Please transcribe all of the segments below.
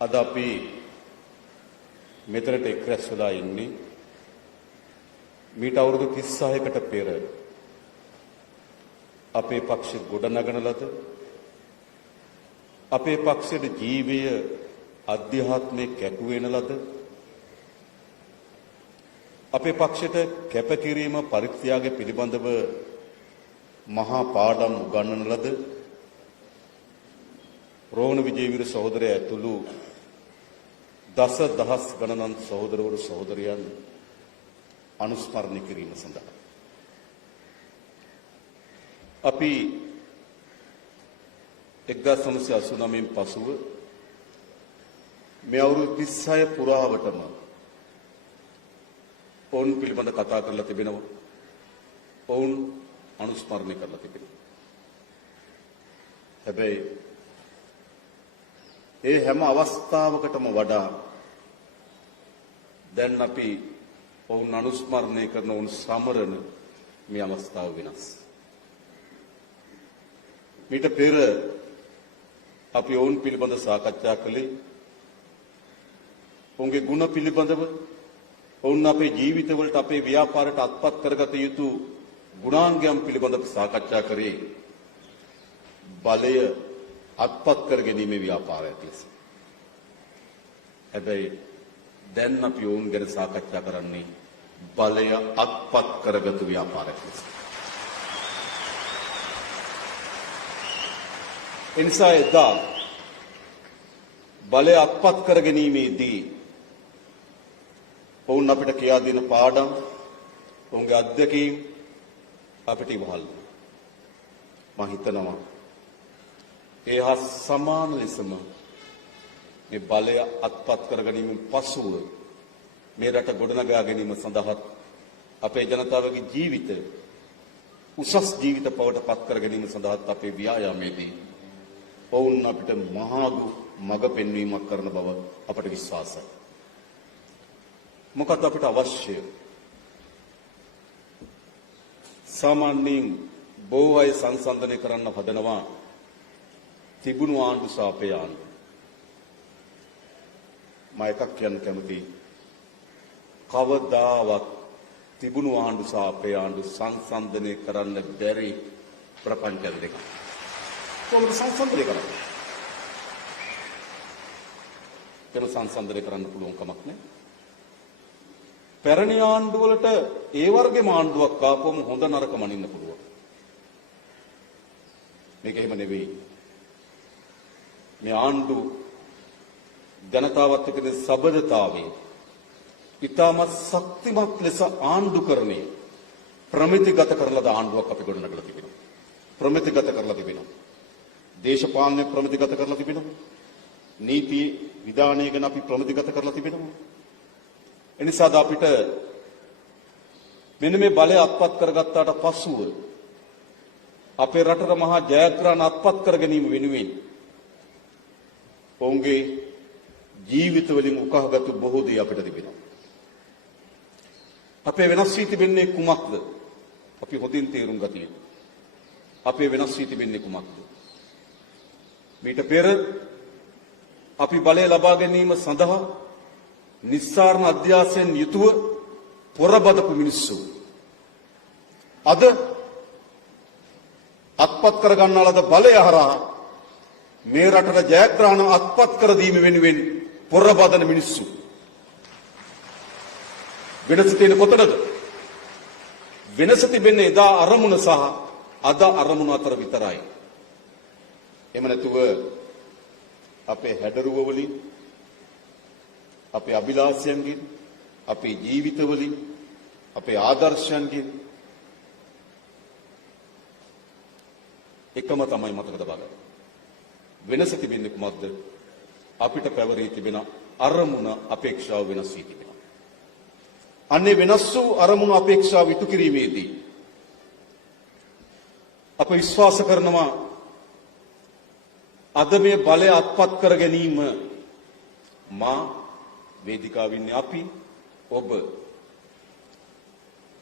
අද අපි මෙතනට එක් රැස් වෙලා ඉන්නේ මීට අවුරුදු 36කට පෙර අපේ පක්ෂ ගොඩනගන ලද අපේ පක්ෂයේ ජීවය අධ්‍යාත්මයේ කැප වෙන ලද අපේ පක්ෂයට කැපකිරීම පරිත්‍යාගය පිළිබඳව මහා පාඩම් උගන්වන ලද රෝහණ විජේවීර සහෝදරයා ඇතුළු දසදහස් ගණනන් සහෝදරවරු සහෝදරයන් අනුස්මරණය කිරීම සඳහා අපි 1989 පසුව මේ අවුරුදු 36 පුරාවටම ඔවුන් පිළිබඳ කතා කරලා තිබෙනවා. ඔවුන් අනුස්මරණය කරලා තිබෙනවා. හැබැයි ඒ හැම අවස්ථාවකටම වඩා දැන් අපි ඔවුන් අනුස්මරණය කරන ඔවුන් සමරන මේ අවස්ථාව වෙනස්. මීට පෙර අපි ඔවුන් පිළිබඳ සාකච්ඡා කළේ ඔවුන්ගේ ගුණ පිළිබඳව ඔවුන් අපේ ජීවිතවලට අපේ ව්‍යාපාරයට අත්පත් කරගත යුතු ගුණාංගයන් පිළිබඳව සාකච්ඡා කරේ බලය අත්පත් කර ගැනීමේ ව්‍යාපාරයක් ලෙස. හැබැයි දැන් අපි ඔවුන් ගැන සාකච්ඡා කරන්නේ බලය අත්පත් කරගත් ව්‍යාපාරයක් ලෙස. එනිසා එදා බලය අත්පත් කර ගැනීමේදී ඔවුන් අපිට කියා දෙන පාඩම් ඔවුන්ගේ අත්දැකීම් අපිට ඉවහල්. මම හිතනවා ඒ හා සමාන ලෙසම මේ බලය අත්පත් කර ගැනීමෙන් පසුව මේ රට ගොඩනගා ගැනීම සඳහා අපේ ජනතාවගේ ජීවිත උසස් ජීවිත බවට පත් කර ගැනීම සඳහා අපේ ව්‍යායාමයේදී ඔවුන් අපිට මහඟු මඟ පෙන්වීමක් කරන බව අපට විශ්වාසයි. මොකද අපිට අවශ්‍ය සාමාන්‍යයෙන් බොහෝ අය සංසන්දනය කරන්න හදනවා තිබුණු ආණ්ඩු සහ අපේ ආණ්ඩු. මම එකක් කියන්න කැමතියි. කවදාවත් තිබුණු ආණ්ඩු සහ අපේ ආණ්ඩු සංසන්දනය කරන්න බැරි ප්‍රපංච දෙකක්. කොහොමද සංසන්දනය කරන්නේ? ඒක සංසන්දනය කරන්න පුළුවන් කමක් නැහැ. පැරණි ආණ්ඩු වලට ඒ වර්ගේම ආණ්ඩුවක් ආපුවම හොඳ නරක මනින්න පුළුවන්. මේක එහෙම නෙවෙයි. මේ ආණ්ඩු ජනතාවත් එක්ක සබඳතාවයේ ඉතාමත් ශක්තිමත් ලෙස ආණ්ඩුකරණය ප්‍රමිතිගත කරලා ද ආණ්ඩුවක් අපි ගොඩනගලා තිබෙනවා. ප්‍රමිතිගත කරලා තිබෙනවා. දේශපාලනය ප්‍රමිතිගත කරලා තිබෙනවා. නීති විධානය ගැන අපි ප්‍රමිතිගත කරලා තිබෙනවා. එනිසා අපිට මෙන්න මේ බලය අත්පත් කරගත්තාට පසුව අපේ රටට මහා ජයග්‍රහණ අත්පත් කර ගැනීම වෙනුවෙන් ඔවුන්ගේ ජීවිත වලින් උකහාගත්තු බොහෝ දේ අපිට තිබෙනවා. අපේ වෙනස් වී තිබෙන්නේ කුමක්ද? අපි හොඳින් තේරුම් ගත යුතුයි. අපේ වෙනස් වී තිබෙන්නේ කුමක්ද? මීට පෙර අපි බලය ලබා ගැනීම සඳහා නිස්සාරණ අධ්‍යාසයෙන් යුතුව පොරබදපු මිනිස්සු අද අත්පත් කර ගන්නා ලද බලය හරහා මේ රටට ජයග්‍රහණ අත්පත් කර දීම වෙනුවෙන් පොරබදන මිනිස්සු. වෙනස තියෙන කොතනද? වෙනස තිබෙන්නේ එදා අරමුණ සහ අද අරමුණ අතර විතරයි. එහෙම නැතුව අපේ හැඩරුව වලින් අපේ අභිලාෂයන්ගෙන් අපේ ජීවිතවලින් අපේ ආදර්ශයන්ගෙන් එකම තමයි මතක තබා ගන්න. වෙනස තිබෙන්නේ කුමක්ද? අපිට පැවරී තිබෙන අරමුණ අපේක්ෂාව වෙනස් වී තිබෙනවා. අන්නේ වෙනස් වූ අරමුණ අපේක්ෂාව ඉටු කිරීමේදී අප විශ්වාස කරනවා අද මේ බලය අත්පත් කර ගැනීම මා වේදිකාවේ ඉන්නේ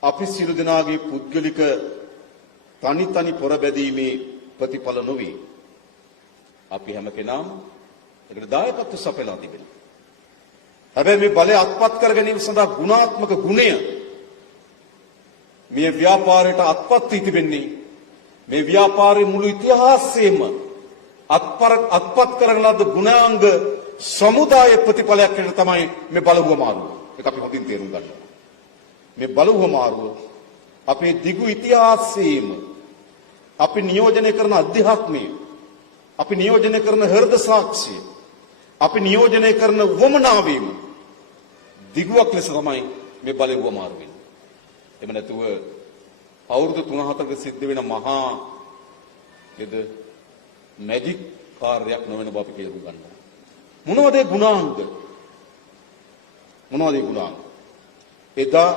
අපි සියලු දෙනාගේ පුද්ගලික තනි තනි පොර බැදීමේ ප්‍රතිඵල නොවේ. අපි හැම කෙනාම ඒකට දායකත්ව සපයලා තිබෙනවා. හැබැයි මේ බලය අත්පත් කර ගැනීම සඳහා ගුණාත්මක ගුණය මේ ව්‍යාපාරයට අත්පත් වී තිබෙන්නේ මේ ව්‍යාපාරයේ මුළු ඉතිහාසයේම අත්පත් කරන ලද ගුණාංග සමුදාය ප්‍රතිඵලයක් වෙන තමයි මේ බලහුවමාරුව. ඒක අපි හොඳින් තේරුම් ගන්න ඕනේ. මේ බලහුවමාරුව අපේ දිගු ඉතිහාසයේම අපි නියෝජනය කරන අධ්‍යාත්මය, අපි නියෝජනය කරන හෘද සාක්ෂිය, අපි නියෝජනය කරන වමනාවීම දිගුවක් ලෙස තමයි මේ බලහුවමාරු වෙන්නේ. එහෙම නැතුව අවුරුදු 3-4ක සිද්ධ වෙන මහා මැජික් කාර්යයක් නොවන බව අපි තේරුම් ගන්නවා. මොනවද ඒ ගුණාංග? මොනවද ඒ ගුණාංග? එදා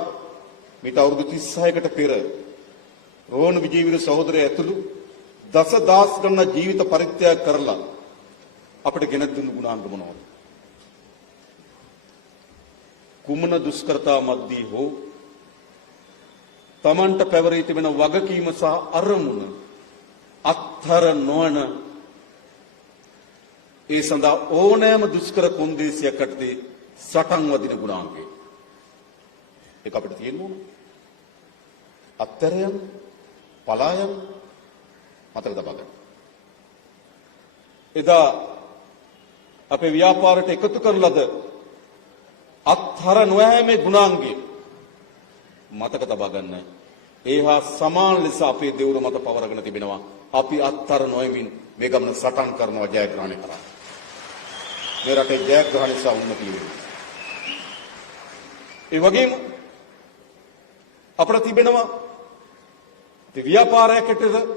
මිට අවුරුදු 36කට පෙර රෝහණ විජේවීර සහෝදරය ඇතුළු දසදහස් ගණන් ජීවිත පරිත්‍යාග කරලා අපිට ගෙන දුන්නු ගුණාංග මොනවද? කුමන දුෂ්කරතා මැද්දී හෝ තමන්ට පැවරී තිබෙන වගකීම සහ අරමුණ අත්හර නොවන ඒ සඳහා ඕනෑම දුෂ්කර කොන්දේසියක් යටතේ සටන් වදින ගුණාංගය. ඒක අපිට තියෙන්න ඕන. අත්තරයන් පලායන් මතක තබා ගන්න. එදා අපේ ව්‍යාපාරයට එකතු කරන ලද අත්හර නොයෑමේ ගුණාංගය මතක තබා ගන්න. ඒහා සමාන ලෙස අපේ දෙවුර මත පවරගෙන තිබෙනවා. අපි අත්හර නොයමින් මේ ගමන සටන් කරනවා ජයග්‍රහණය කරා. මේ රටේ ජයග්‍රහණය සහ උන්නතිය වෙනවා. ඒ වගේම අපිට තිබෙනවා අපි ව්‍යාපාරයක් හැටියට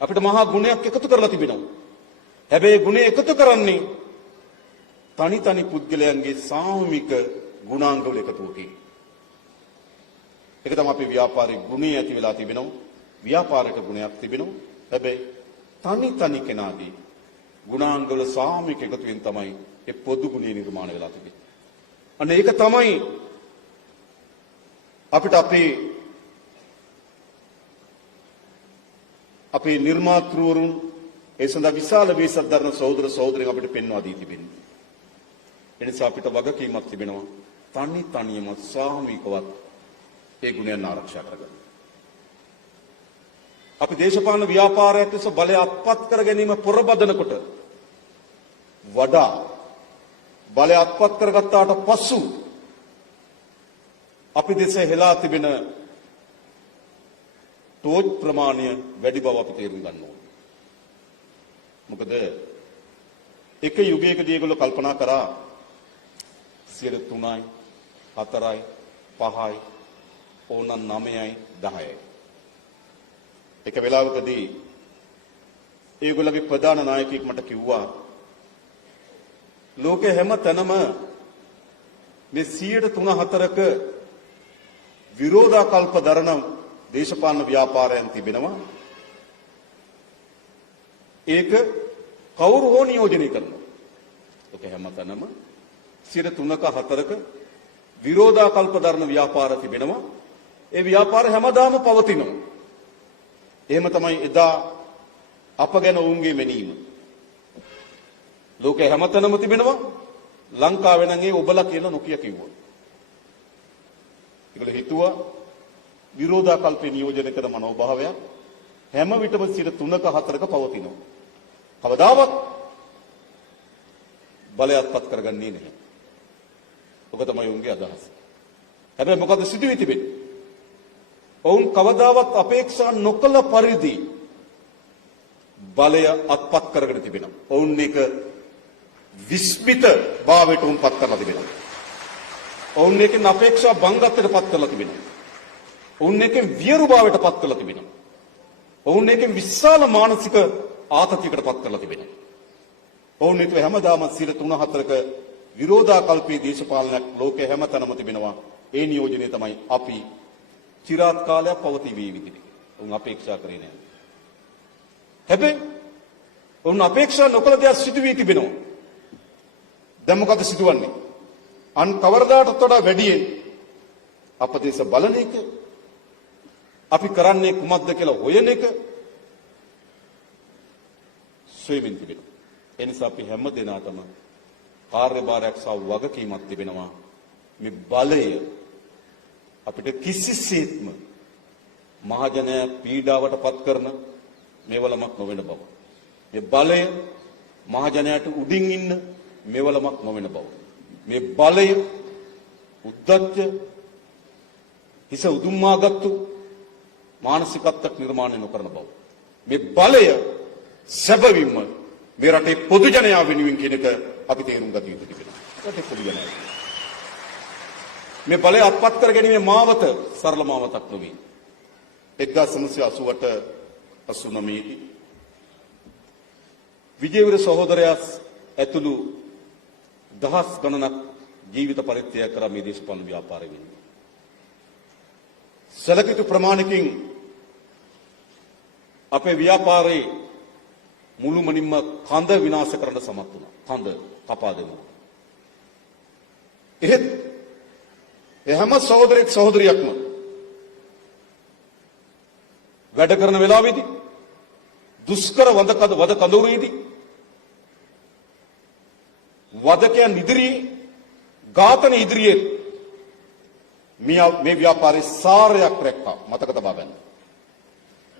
අපිට මහා ගුණයක් එකතු කරලා තිබෙනවා. හැබැයි ගුණය එකතු කරන්නේ තනි තනි පුද්ගලයන්ගේ සාමූහික ගුණාංගවල එකතුවකින්. ඒක තමයි අපේ ව්‍යාපාරයේ ගුණය ඇති වෙලා තිබෙනවා. ව්‍යාපාරයක ගුණයක් තිබෙනවා. හැබැයි තනි තනි කෙනාගේ ගුණාංගවල සාමූහික එකතුවෙන් තමයි ඒ පොදු ගුණය නිර්මාණය වෙලා තිබෙන්නේ. අන්න ඒක තමයි අපිට අපේ නිර්මාතෘවරුන් ඒ සඳහා විශාල වේසක් දරන සහෝදර සහෝදරියන් අපිට පෙන්වා දී තිබෙනවා. එනිසා අපිට වගකීමක් තිබෙනවා තනි තනියම සාමූහිකවත් ඒ ගුණයන් ආරක්ෂා කරගන්න. අපි දේශපාලන ව්‍යාපාරයක් ලෙස බලය අත්පත් කර ගැනීම පොරබදනකොට වඩා බලය අත්පත් කරගත්තාට පසු අපි දෙසේ හෙලා තිබෙන තෝජ් ප්‍රමාණය වැඩි බව අපි තේරුම් ගන්න ඕනේ. මොකද එක යුගයකදී ඒගොල්ලෝ කල්පනා කරා 3යි 4යි 5යි ඕනනම් 9යි 10යි. එක වෙලාවකදී ඒගොල්ලගේ ප්‍රධාන නායකයෙක් මට කිව්වා ලෝකේ හැම තැනම මේ 3-4ක විරෝධාකල්ප දරන දේශපාලන ව්‍යාපාරයන් තිබෙනවා. ඒක කවුරු හෝ නියෝජනය කරනවා. ඒක හැම තැනම 3-4ක විරෝධාකල්ප දරන ව්‍යාපාර තිබෙනවා. ඒ ව්‍යාපාර හැමදාම පවතිනවා. එහෙම තමයි එදා අප ගැන ඔවුන්ගේ මැනීම. ලෝකේ හැමතැනම තිබෙනවා. ලංකාවේ නම් ඒ ඔබලා කියලා නොකිය කිව්වා. ඒගොල්ලෝ හිතුවා විරෝධාකල්පේ නියෝජනය කරන මනෝභාවයක් හැම විටම 3-4ක පවතිනවා. කවදාවත් බලයත්පත් කරගන්නේ නැහැ. ඔබ තමයි උන්ගේ අදහස. හැබැයි මොකද සිදුවී තිබෙන්නේ? ඔවුන් කවදාවත් අපේක්ෂා නොකළ පරිදි බලය අත්පත් කරගෙන තිබෙනවා. ඔවුන් එක විස්මිත භාවයට උන්පත් කරලා තිබෙනවා. ඔවුන් එකෙන් අපේක්ෂා බංගත්වයට පත් කරලා තිබෙනවා. ඔවුන් එකෙන් වියරු භාවයට පත් කරලා තිබෙනවා. ඔවුන් එකෙන් විශාල මානසික ආතතියකට පත් කරලා තිබෙනවා. ඔවුන් එක හැමදාම 3-4ක විරෝධාකල්පී දේශපාලනයක් ලෝකයේ හැමතැනම තිබෙනවා. ඒ නියෝජනය තමයි අපි චිරාත් කාලයක් පවතිවී විදිහට. ඔවුන් අපේක්ෂා කරේ නැහැ. හැබැයි ඔවුන් අපේක්ෂා නොකළ දේ සිදු වී තිබෙනවා. දැන් මොකද සිදුවන්නේ? අන් කවරදාටත් වඩා වැඩියෙන් අපදේශ බලන එක, අපි කරන්නේ කුමක්ද කියලා හොයන එක සොයමින් තිබෙනවා. ඒ නිසා අපි හැම දිනාටම කාර්යභාරයක් සහ වගකීමක් තිබෙනවා. මේ බලය අපිට කිසිසේත්ම මහජනය පීඩාවට පත් කරන මෙවලමක් නොවන බව. මේ බලය මහජනයාට උඩින් ඉන්න මෙවලමක් නොවන බව. මේ බලය උද්දච්ච හිස උදුම්මාගත්තු මානසිකත්වයක් නිර්මාණය නොකරන බව. මේ බලය සැබවින්ම මේ රටේ පොදු ජනයා වෙනුවෙන් කියන එක අපි තේරුම් ගත යුතු තිබෙනවා. රටේ පොදු ජනයා. මේ බලය අත්පත් කර ගැනීමේ මාවත සරල මාවතක් නොවේ. 1988 89 විජේවීර සහෝදරයා ඇතුළු දහස් ගණනක් ජීවිත පරිත්‍යාග කර මේ දේශපාලන ව්‍යාපාරය වෙනුවෙන් සැලකිය ප්‍රමාණකින් අපේ ව්‍යාපාරයේ මුළුමනින්ම කඳ විනාශ කරන්න සමත් වුණා. කඳ කපා දෙනවා. එහෙත් හැම සහෝදරෙක් සහෝදරියක්ම වැඩ කරන වෙලාවේදී දුෂ්කර වද කඳවුරේදී වදකයන් ඉදිරියේ ඝාතන ඉදිරියේ මේ ව්‍යාපාරයේ සාරයක් රැක්කා. මතක තබා ගන්න.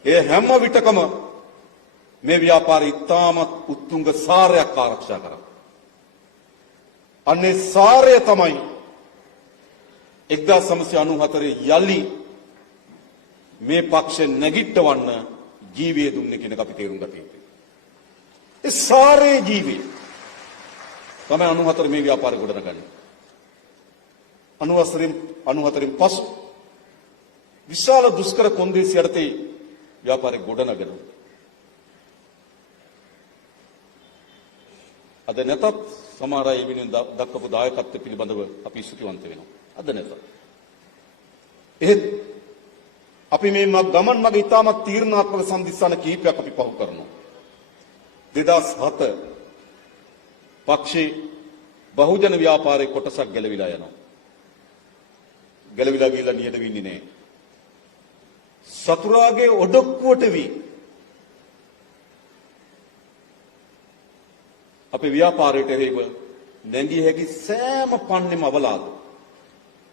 ඒ හැම විටකම මේ ව්‍යාපාරය ඉතාමත් උත්තුංග සාරයක් ආරක්ෂා කරා. අන්නේ සාරය තමයි 1994 යලි මේ පක්ෂ නැගිටවන්න ජීවය දුන්නේ කියන එක අපි තේරුම් ගත යුතුයි. ඒ සාරේ ජීවය තමයි 94 මේ ව්‍යාපාරය ගොඩනගන්නේ. 94න් පසු විශාල දුෂ්කර කොන්දේසි යටතේ ව්‍යාපාරය ගොඩනගෙන අද නැතත් සමහර අය වෙනුවෙන් දක්වපු දායකත්වය පිළිබඳව අපි ස්තුතිවන්ත වෙනවා. අද නැතත්. එහෙත් අපි මේ ගමන් මග ඉතාමත් තීරණාත්මක සම්දිස්ථාන කිහිපයක් අපි පහු කරනවා. 2007 පක්ෂේ බහුජන ව්‍යාපාරයේ කොටසක් ගැලවිලා යනවා. ගැලවිලා ගිහිල්ලා නියත වෙන්නේ නැහැ. සතුරාගේ ඔඩොක්කුවට වී අපේ ව්‍යාපාරයට එරෙහිව නැගී හැකි සෑම පන්නේම අවලාද.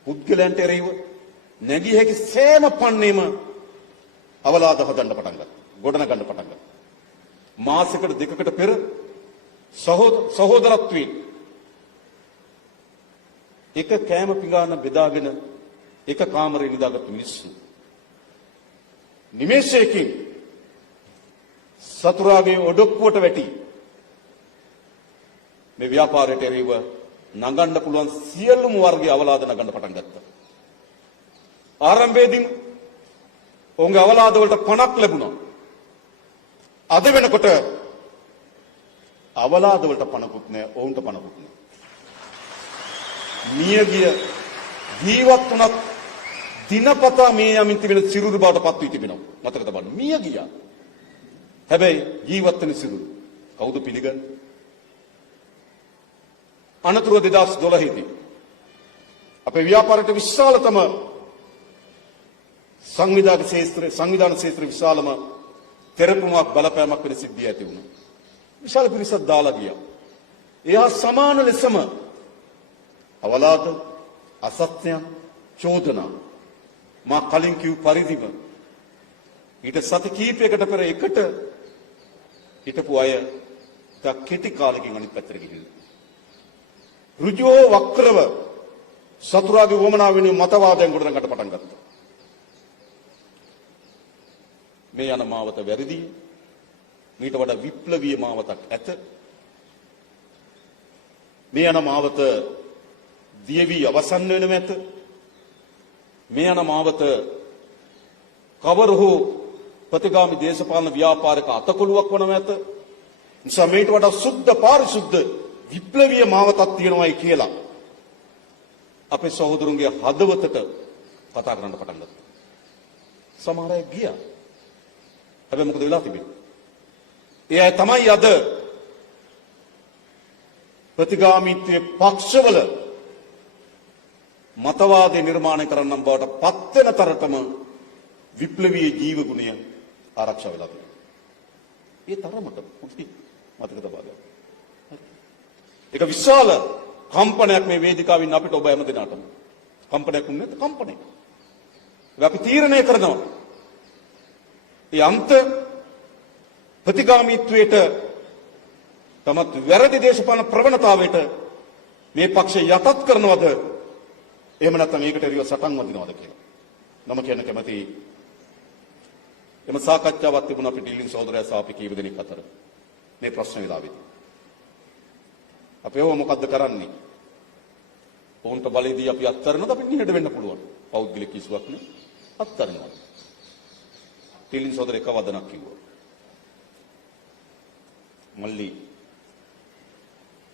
පුද්ගලයන්ට එරෙහිව නැගී හැකි සෑම පන්නේම අවලාද හදන්න පටන් ගත්තා. ගොඩනගන්න පටන් ගත්තා. මාසයකට දෙකකට පෙර සහෝදරත්වයේ එක කෑම පිඟාන බෙදාගෙන එක කාමරේ නිදාගත්තු මිනිස්සු නිමේෂයකින් සතුරාගේ ඔඩොක්කුවට වැටි මේ ව්‍යාපාරයට එරෙහිව නගන්න පුළුවන් සියලුම වර්ගයේ අවලාද නගන්න පටන් ගත්තා. ආරම්භයේදී ඔවුන්ගේ අවලාද වලට පණක් ලැබුණා. අද වෙනකොට අවලාද වලට පණකුත් නැහැ, ඔවුන්ට පණකුත් නැහැ. මියගිය ජීවත් වුණත් දිනපතා මේ යමින් තිබෙන සිරුරු බවට පත් වී තිබෙනවා. මතක තබන්න. මිය ගියා. හැබැයි ජීවත් වෙන සිරුරු කවුද පිළිගන්නේ? අනතුරු 2012 දී අපේ ව්‍යාපාරයට විශාලතම සංවිධාන ක්ෂේත්‍රයේ විශාලම තෙරපුමක් බලපෑමක් වෙන සිද්ධිය ඇති වුණා. විශාල පිරිසක් දාලා ගියා. එයා සමාන ලෙසම අවලාද, අසත්‍යයන්, චෝදනා මා කලින් කිව් පරිදිම ඊට සති කීපයකට පෙර එකට හිටපු අය තා කෙටි කාලෙකින් අනිත් පැත්තට ගිහිල්ලා ඍජුව වක්‍රව සතුරාගේ වමනා වෙනුවෙන් මතවාදයන් ගොඩනගන්න පටන් ගත්තා. මේ යන මාවත වැරදි. මීට වඩා විප්ලවීය මාවතක් ඇත. මේ යන මාවත දියවි අවසන් වෙනව ඇත. මේ යන මාවත කවර හෝ ප්‍රතිගාමී දේශපාලන ව්‍යාපාරික අතකොළුවක් වනව ඇත. නිසා මේට වඩා සුද්ධ පාරිශුද්ධ විප්ලවීය මාවතක් තියෙනවායි කියලා අපේ සහෝදරුන්ගේ හදවතට කතා කරන්න පටන් ගත්තා. සමහර අය ගියා. හැබැයි මොකද වෙලා තිබෙන්නේ? ඒ අය තමයි අද ප්‍රතිගාමීත්වයේ පක්ෂවල මතවාදී නිර්මාණය කරන්නම් බවට පත් වෙන තරටම විප්ලවීය ජීව ගුණය ආරක්ෂා වෙලා තියෙනවා. ඒ තරමට පුටි මතක තබා ගන්න. ඒක විශාල කම්පනයක් මේ වේදිකාවෙන් අපිට ඔබ හැම දිනාටම. කම්පනයක් වුනේ නැත්නම් කම්පනයක්. අපි තීරණය කරනවා. ඒ අන්ත ප්‍රතිගාමීත්වයට තමත් වැරදි දේශපාලන ප්‍රවණතාවයට මේ පක්ෂය යටත් කරනවද? එහෙම නැත්නම් ඒකට එරෙහිව සටන් වදිනවද කියලා. නම කියන්න කැමති එම සාකච්ඡාවක් තිබුණා අපි ඩීලින් සහෝදරයා සහ අපි කීප දෙනෙක් අතර මේ ප්‍රශ්න වේලාවේදී. අපි ඒව මොකද්ද කරන්නේ? ඔවුන්ට බලයේදී අපි අත්තරනද අපි නිහඬ වෙන්න පුළුවන්. පෞද්ගලික කිසිවක් නෙවෙයි. අත්තරනවා. ඩීලින් සහෝදරයා එක වදනක් කිව්වා. මල්ලි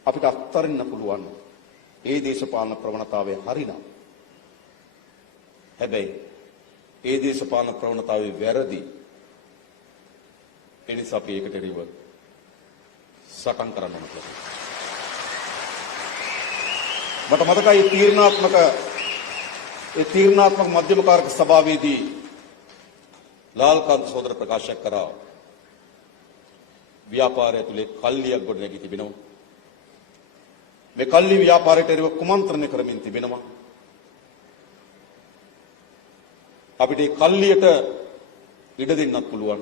අපිට අත්තරන්න පුළුවන් ඒ දේශපාලන ප්‍රවණතාවය හරිනම්. හැබැයි ඒ දේශපාලන ප්‍රවණතාවය වැරදි. ඒ නිසා අපි ඒකට එරෙහිව සටන් කරන්න ඕන. මට මතකයි තීරණාත්මක මධ්‍යම කාරක සභාවේදී ලාල්කාන්ත සහෝදර ප්‍රකාශ කරා ව්‍යාපාරය තුලේ කල්ලියක් ගොඩ නැගී තිබෙනවා. මේ කල්ලි ව්‍යාපාරයට එරෙහිව කුමන්ත්‍රණය කරමින් තිබෙනවා. අපිට මේ කල්ලියට ඉඩ දෙන්නත් පුළුවන්.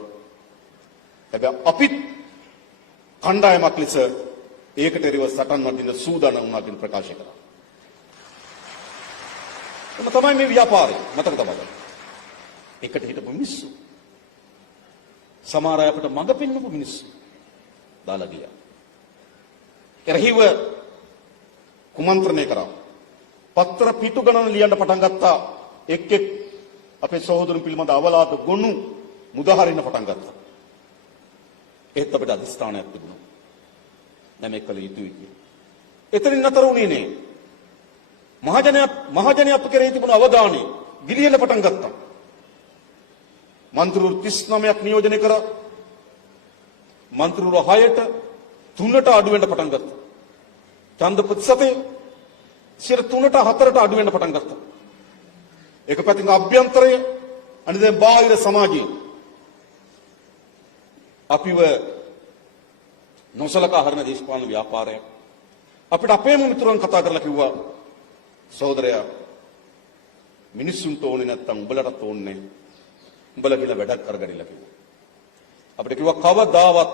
හැබැයි අපිත් කණ්ඩායමක් ලෙස ඒකට එරෙහිව සටන් වදින්න සූදානම් වුණා කියන ප්‍රකාශය කරා. එම තමයි මේ ව්‍යාපාරය මතක තබා ගන්න. එකට හිටපු මිනිස්සු සමහර අය අපිට මඟ පෙන්වපු මිනිස්සු දාලා ගියා. එරෙහිව කුමන්ත්‍රණය කරා. පත්‍ර පිටු ගණන ලියන්න පටන් ගත්තා. එක් අපේ සහෝදරුන් පිළිබඳ අවලාද ගොනු මුදාහරින්න පටන් ගත්තා. ඒත් අපිට අධිෂ්ඨානයක් තිබුණා. නැම කළ යුතුයි කියලා. එතනින් නතර වුණේ නේ. මහජනයා අප කෙරෙහි තිබුණු අවධානය ගිලිහෙන්න පටන් ගත්තා. මන්ත්‍රීවරු 39ක් නියෝජනය කරා. මන්ත්‍රීවරු 6ට 3ට අඩු වෙන්න පටන් ගත්තා. ඡන්ද ප්‍රතිශතය 3ට 4ට අඩු වෙන්න පටන් ගත්තා. එක පැත්තකින් අභ්‍යන්තරය අනිත් දැන් බාහිර සමාජය අපිව නොසලකා හරින දේශපාලන ව්‍යාපාරයක්. අපිට අපේම මිතුරන් කතා කරලා කිව්වා සහෝදරයා මිනිස්සුන්ට ඕනේ නැත්තම් උඹලටත් ඕනේ උඹලා කියලා වැඩක් කරගනින්න කිව්වා. අපිට කිව්වා කවදාවත්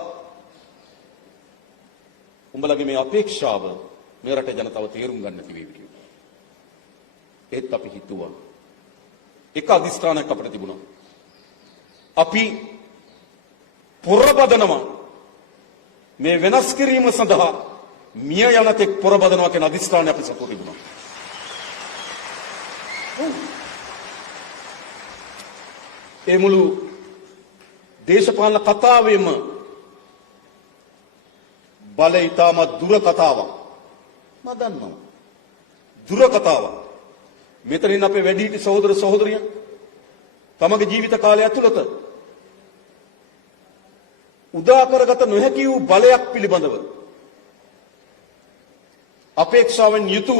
උඹලගේ මේ අපේක්ෂාව මේ රටේ ජනතාව තේරුම් ගන්න නැති වේවි කිව්වා. ඒත් අපි හිතුවා එක අධිෂ්ඨානයක් අපිට තිබුණා. අපි පොරබදනවා මේ වෙනස් කිරීම සඳහා මිය යන තෙක් පොරබදනවා කියන අධිෂ්ඨානය අපි සතුටු තිබුණා. ඒ මුළු දේශපාලන කතාවෙම බලය ඉතාමත් දුර කතාවක්. මම දන්නවා. දුර කතාවක්. මෙතනින් අපේ වැඩිහිටි සහෝදර සහෝදරියන් තමගේ ජීවිත කාලය ඇතුළත උදා කරගත නොහැකි වූ බලයක් පිළිබඳව අපේක්ෂාවෙන් යුතුව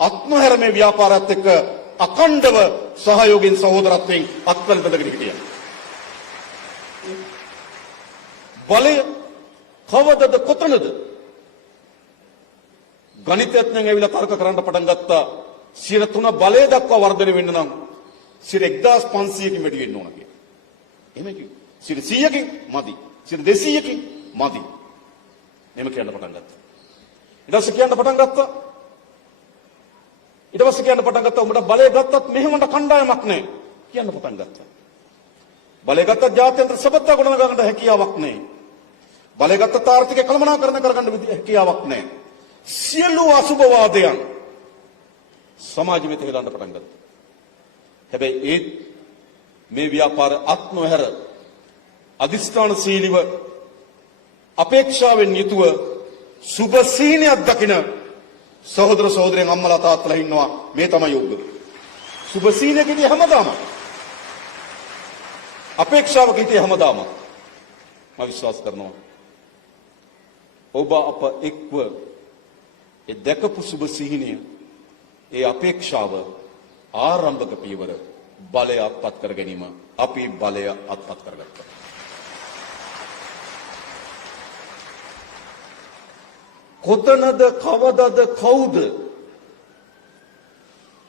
අත්නොහැර මේ ව්‍යාපාරات එක්ක අඛණ්ඩව සහයෝගයෙන් සහෝදරත්වයෙන් අත්වල බඳගෙන හිටියා. බලය කවදද කොතනද? ගණිතඥයන් ඇවිල්ලා තර්ක කරන්න පටන් ගත්තා 3 බලය දක්වා වර්ධනය වෙන්න නම් 1500කින් වැඩි වෙන්න ඕන කියලා. එහෙම කිව්වා. 100කින් මදි. 200කින් මදි. එහෙම කියන්න පටන් ගත්තා. ඊට පස්සේ කියන්න පටන් ගත්තා උඹට බලය ගත්තත් මෙහෙමකට කණ්ඩායමක් නැහැ. කියන්න පටන් ගත්තා. බලය ගත්තත් ජාත්‍යන්තර සබත්තා ගොඩනගා ගන්න හැකියාවක් නැහැ. බලය ගත්තත් ආර්ථිකය කළමනාකරණය කරගන්න හැකියාවක් නැහැ. සියලු අසුබවාදයන් සමාජ වෙත හෙලන්න පටන් ගත්තා. හැබැයි ඒ මේ ව්‍යාපාර අත්නොහැර අධිෂ්ඨානශීලීව අපේක්ෂාවෙන් යුතුව සුබ සීනයක් දකින සහෝදර සහෝදරයන් අම්මලා තාත්තලා ඉන්නවා. මේ තමයි යෝග්‍ය. සුබ සීනකදී හැමදාම අපේක්ෂාවක හිටියේ හැමදාම මම විශ්වාස කරනවා. ඔබ අප එක්ව ඒ දැකපු සුබ සීනය ඒ අපේක්ෂාව ආරම්භක පියවර බලය අත්පත් කර ගැනීම අපි බලය අත්පත් කරගත්තා. කොතනද කවදද කවුද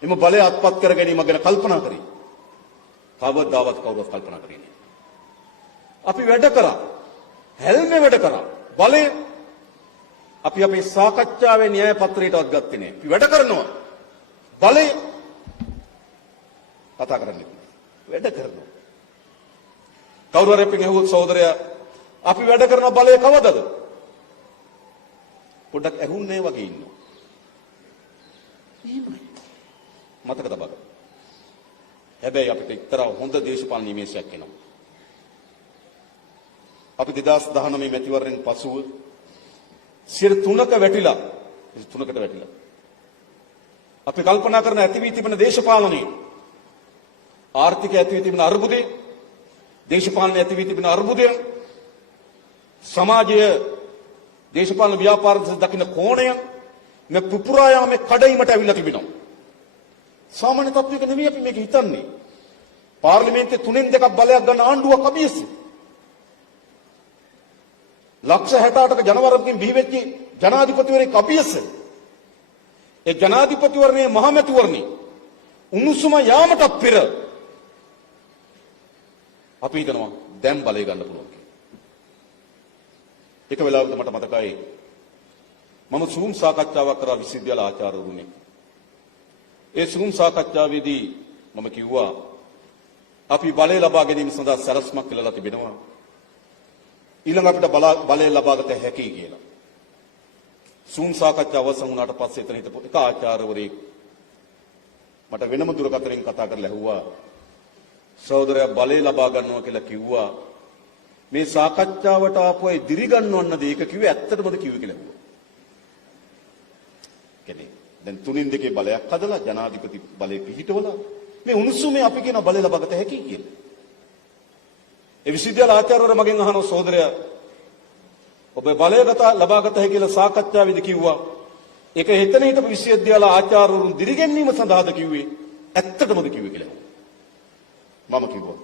එම බලය අත්පත් කර ගැනීම ගැන කල්පනා කරේ. කවදාවත් කවුරුත් කල්පනා කරේ නෑ. අපි වැඩ කරා. හැල්මේ වැඩ කරා. බලය අපි අපේ සාකච්ඡාවේ න්‍යාය පත්‍රයටවත් ගත්තේ නෑ. අපි වැඩ කරනවා. බලය කතා කරන්නේ වැඩ කරනවා. කවුරු හරි අපෙන් ඇහුවොත් සහෝදරයා අපි වැඩ කරන බලය කවදද? පොඩ්ඩක් ඇහුන්නේ වගේ ඉන්නවා. එහෙමයි. මතක තබා ගන්න. හැබැයි අපිට එක්තරා හොඳ දේශපාලන නිමේෂයක් එනවා. අපි 2019 මැතිවරණයෙන් පසුව 3ක වැටිලා 3කට වැටිලා. අපි කල්පනා කරන ඇති වී තිබෙන දේශපාලනයේ ආර්ථික ඇති වී තිබෙන අර්බුදේ දේශපාලන ඇති වී තිබෙන අර්බුදය සමාජයේ දේශපාලන ව්‍යාපාර දකින්න කෝණය මේ පුපුරා යාමේ කඩයිමට ඇවිල්ලා තිබෙනවා. සාමාන්‍ය තත්ත්වයක නෙවෙයි අපි මේක හිතන්නේ. පාර්ලිමේන්තුවේ 3න් 2ක් බලයක් ගන්න ආණ්ඩුවක් අභියසි. ලක්ෂ 68ක ජනවරමකින් බිහිවෙච්ච ජනාධිපතිවරයෙක් අභියසි. ඒ ජනාධිපතිවරණයේ මහමැතිවරණේ උණුසුම යාමටත් පෙර අපි හිතනවා දැන් බලය ගන්න පුළුවන් කියලා. එක වෙලාවක මට මතකයි මම සූම් සාකච්ඡාවක් කරා විශ්වවිද්‍යාල ආචාර්යවරුනේ. ඒ සූම් සාකච්ඡාවේදී මම කිව්වා අපි බලය ලබා ගැනීම සඳහා සැලැස්මක් කියලා තිබෙනවා. ඊළඟ අපිට බලය ලබාගත හැකියි කියලා. සූම් සාකච්ඡාව අවසන් වුණාට පස්සේ එතන හිටපු එක ආචාර්යවරයෙක් මට වෙනම දුරකථනයෙන් කතා කරලා ඇහුවා සහෝදරයා බලය ලබා ගන්නවා කියලා කිව්වා මේ සාකච්ඡාවට ආපු අය දිරි ගන්නවන්නද ඒක කිව්වේ ඇත්තටමද කිව්වේ කියලා ඇහුවා. කෙනෙක් දැන් 3න් 2 බලයක් හදලා ජනාධිපති බලය පිහිටවලා මේ උණුසුමේ අපි කියන බලය ලබාගත හැකි කියලා. ඒ විශ්වවිද්‍යාල ආචාර්යවරු මගෙන් අහනවා සහෝදරයා ඔබ බලය ලබාගත හැකි කියලා සාකච්ඡාවේදී කිව්වා ඒක හිතන හිටපු විශ්වවිද්‍යාල ආචාර්යවරුන් දිරිගැන්වීම සඳහාද කිව්වේ ඇත්තටමද කිව්වේ කියලා. මම කිව්වා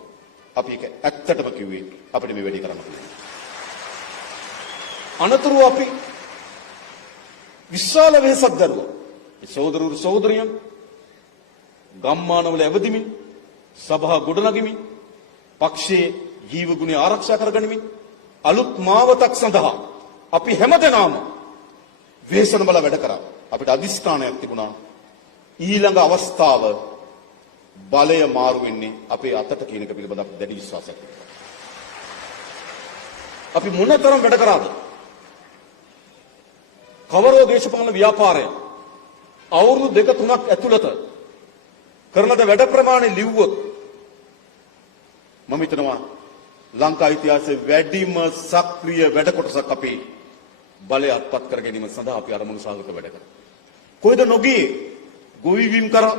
අපි ඒක ඇත්තටම කිව්වේ අපිට මේ වැඩේ කරන්න පුළුවන්. අනතුරු අපි විශාල වෙහසක් දරුවා. ඒ සහෝදරවරු සහෝදරියන් ගම්මානවල ඇවදිමින් සභා ගොඩනගමින් පක්ෂයේ ජීව ගුණය ආරක්ෂා කරගනිමින් අලුත් මාවතක් සඳහා අපි හැමදෙනාම වෙහසන බල වැඩ කරා. අපිට අදිස්ථානයක් තිබුණා ඊළඟ අවස්ථාව බලය මාරු වෙන්නේ අපේ අතට කියන එක පිළිබඳව අපිට දැඩි විශ්වාසයක් තිබුණා. අපි මොනතරම් වැඩ කරාද? කවරෝ දේශපාලන ව්‍යාපාරය අවුරුදු 2-3ක් ඇතුළත කරන වැඩ ප්‍රමාණය ලිව්වොත් මම හිතනවා ලංකා ඉතිහාසයේ වැඩිම සක්‍රීය වැඩ කොටසක් අපේ බලය අත්පත් කර ගැනීම සඳහා අපි අරමුණු සාගත වැඩ කරා. කොයිද නොගියේ? ගොවිවිම් කරා.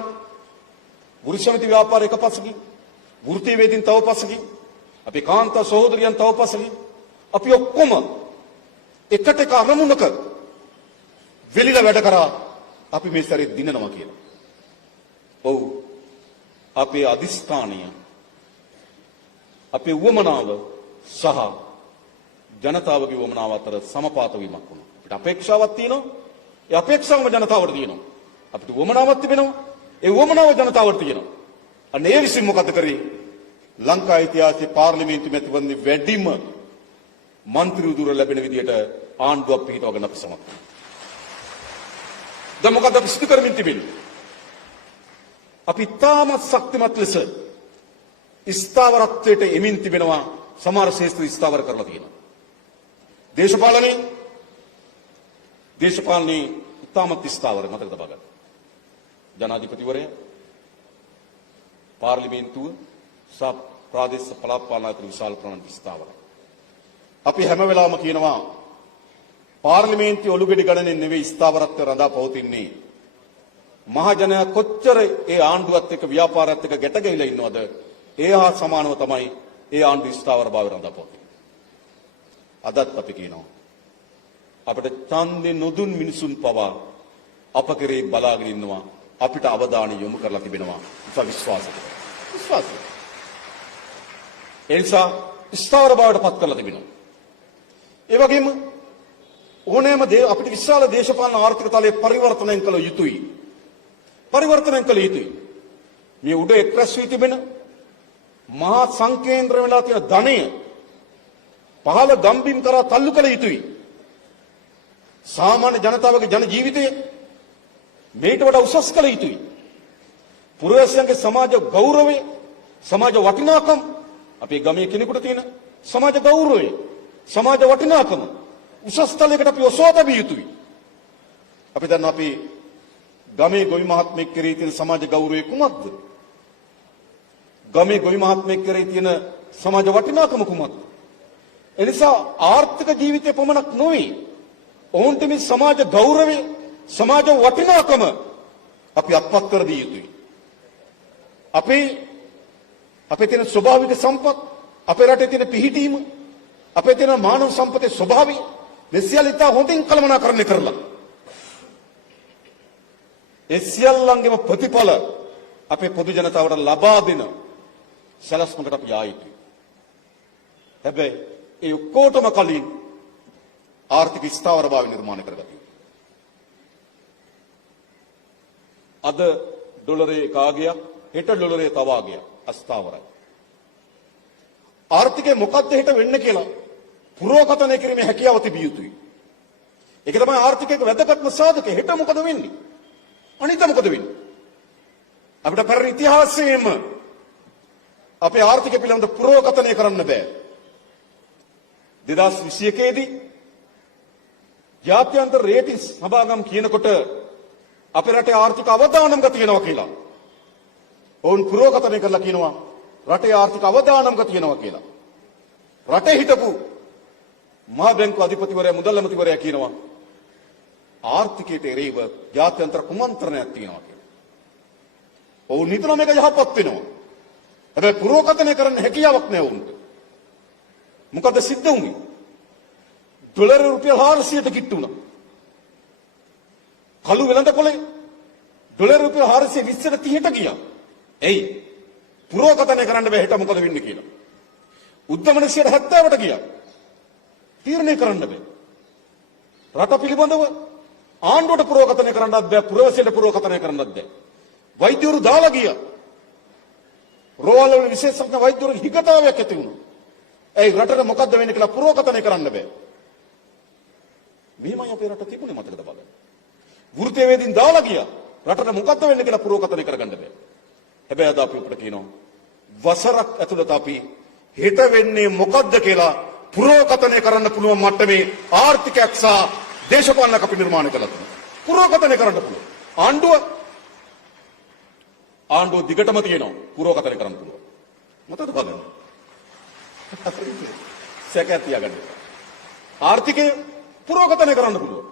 වෘක්ෂමිති ව්‍යාපාර එක පසකින්, වෘත්තීය වේදින් තව පසකින්, අපේ කාන්තා සහෝදරියන් තව පසකින් අපි ඔක්කොම එකට එක අරමුණක වෙලිලා වැඩ කරා අපි මේ සැරේ දිනනවා කියලා. ඔව් අපේ අදිස්ථානය අපේ වමනාව සහ ජනතාවගේ වමනාව අතර සමපාත වීමක් වුණා. අපිට අපේක්ෂාවක් තියෙනවා. ඒ අපේක්ෂාවම ජනතාවට තියෙනවා. අපිට වමනාවක් තිබෙනවා. ඒ වමනාව ජනතාවට තියෙනවා. අන්න ඒ විසින් මොකද කරේ? ලංකා ඉතිහාසයේ පාර්ලිමේන්තු මැතිවරණේ වැඩිම മന്ത്രി උදුර ලැබෙන විදියට ආණ්ඩුවක් පිහිටවගෙන අපි සමත් වුණා. දැන් මොකද අපි සිදු කරමින් තිබෙන්නේ? අපි තාමත් ශක්තිමත් ලෙස ස්ථාවරත්වයට එමින් තිබෙනවා. සමහර ශේෂ්ත්‍ර ස්ථාවර කරලා තියෙනවා. දේශපාලනේ තාමත් ස්ථාවර මතක තබා ගන්න. ජනාධිපතිවරයා පාර්ලිමේන්තුව සහ ප්‍රාදේශීය පළාත් පාලන අතර විශාල ප්‍රමාණයක් ස්ථාවරයි. අපි හැම වෙලාවම කියනවා පාර්ලිමේන්තුවේ ඔලුගෙඩි ගණනෙන් නෙවෙයි ස්ථාවරත්වය රඳා පවතින්නේ. මහජනයා කොච්චර ඒ ආණ්ඩුවත් එක්ක ව්‍යාපාරات එක්ක ගැට ගැහිලා ඉන්නවද? ඒ හා සමානව තමයි ඒ ආණ්ඩු ස්ථාවරභාවය රඳා පවතින්නේ. අදත් අපි කියනවා අපිට ඡන්දේ නොදුන් මිනිසුන් පවා අප කෙරේ බලාගෙන ඉන්නවා. අපිට අවධානය යොමු කරලා තිබෙනවා. ඒක විශ්වාසය. ඒ නිසා ස්ථාවරභාවයට පත් කරලා තිබෙනවා. ඒ වගේම ඕනෑම අපිට විශාල දේශපාලන ආර්ථික තලයේ පරිවර්තනයන් කළ යුතුයි. පරිවර්තනයන් කළ යුතුයි. මේ උඩ එක්රැස් වී තිබෙන මහා සංකේන්ද්‍ර වෙලා තියෙන ධනය පහළ ගම්බිම් කරා තල්ලු කළ යුතුයි. සාමාන්‍ය ජනතාවගේ ජන ජීවිතය මේට වඩා උසස් කළ යුතුයි. පුරවැසියන්ගේ සමාජ ගෞරවය, සමාජ වටිනාකම්, අපේ ගමේ කෙනෙකුට තියෙන සමාජ ගෞරවය, සමාජ වටිනාකම උසස් තලයකට අපි ඔසවා තැබිය යුතුයි. අපි දන්න අපි ගමේ ගොවි මහත්මයෙක් කෙරෙහි තියෙන සමාජ ගෞරවය කුමක්ද? ගමේ ගොවි මහත්මයෙක් කෙරෙහි තියෙන සමාජ වටිනාකම කුමක්ද? එනිසා ආර්ථික ජීවිතය පමණක් නොවේ, ඔවුන්ට මේ සමාජ ගෞරවය, සමාජ වටිනාකම අපි අත්පත් කර දිය යුතුයි. අපේ තියෙන ස්වභාවික සම්පත්, අපේ රටේ තියෙන පිහිටීම, අපේ තියෙන මානව සම්පතේ ස්වභාවය මේ සියල්ල ඉතා හොඳින් කළමනාකරණය කරලා ඒ සියල්ලංගෙම ප්‍රතිඵල අපේ පොදු ජනතාවට ලබා දෙන සැලැස්මකට අපි ආ යුතුයි. හැබැයි ඒ ඔක්කොටම කලින් ආර්ථික ස්ථාවරභාවය නිර්මාණය කරගත යුතුයි. අද ඩොලරේ කාගයක්, හෙට ඩොලරේ තවාගයක් අස්ථාවරයි. ආර්ථිකය මොකක්ද හෙට වෙන්න කියලා පුරෝකථනය කිරීමේ හැකියාව තිබිය යුතුයි. ඒක තමයි ආර්ථිකයක වැදගත්ම සාධකය. හෙට මොකද වෙන්නේ? අනිත් මොකද වෙන්නේ? අපිට පෙරණ ඉතිහාසයේම අපේ ආර්ථිකය පිළිබඳ පුරෝකථනය කරන්න බෑ. 2021 දී ජාත්‍යන්තර රේටින්ග් සභාගම් කියනකොට අපේ රටේ ආර්ථික අවදානම් ගතිය වෙනවා කියලා. ඔවුන් පුරෝකථනය කරලා කියනවා රටේ ආර්ථික අවදානම් ගතිය වෙනවා කියලා. රටේ හිටපු මහා බැංකුව අධිපතිවරයා, මුදල් ඇමතිවරයා කියනවා ආර්ථිකයට එරෙහිව ජාත්‍යන්තර කුමන්ත්‍රණයක් තියෙනවා කියලා. ඔවුන් හිතනවා මේක යහපත් වෙනවා. හැබැයි පුරෝකථනය කරන්න හැකියාවක් නැහැ උන්ට. මොකද සිද්ධ වුනේ? ඩොලර රුපියල් 400ට කිට්ටු වුණා. කළු වෙළඳ පොලේ ඩොලර රුපියල් 420ට 30ට ගියා. එයි පුරෝකථනය කරන්න බෑ හෙට මොකද වෙන්නේ කියලා. උද්දමන 70ට ගියා. තීරණය කරන්න බෑ. රට පිළිබඳව ආණ්ඩුවට පුරෝකථනය කරන්නත් බෑ, පුරවැසියට පුරෝකථනය කරන්නත් බෑ. වෛද්‍යවරු දාලා ගියා. රෝහල් වල විශේෂඥ වෛද්‍යවරු හිගතාවයක් ඇති වුණා. ඒ රටට මොකද්ද වෙන්නේ කියලා පුරෝකථනය කරන්න බෑ. මෙහෙමයි අපේ රට තිබුණේ, මතකද බලන්න. වෘත්තීයවේදීන් දාලා ගියා. රටට මොකද්ද වෙන්නේ කියලා පුරෝකථනය කරගන්න බෑ. හැබැයි අද අපි උඩට කියනවා වසරක් ඇතුළත අපි හෙට වෙන්නේ මොකද්ද කියලා පුරෝකථනය කරන්න පුළුවන් මට්ටමේ ආර්ථිකයක් සහ දේශපාලනයක් අපි නිර්මාණය කළා තියෙනවා. පුරෝකථනය කරන්න පුළුවන්. ආණ්ඩුව දිගටම තියෙනවා පුරෝකථනය කරන්න පුළුවන්. මතකද බලන්න. සැකයක් තියාගන්න. ආර්ථිකය පුරෝකථනය කරන්න පුළුවන්.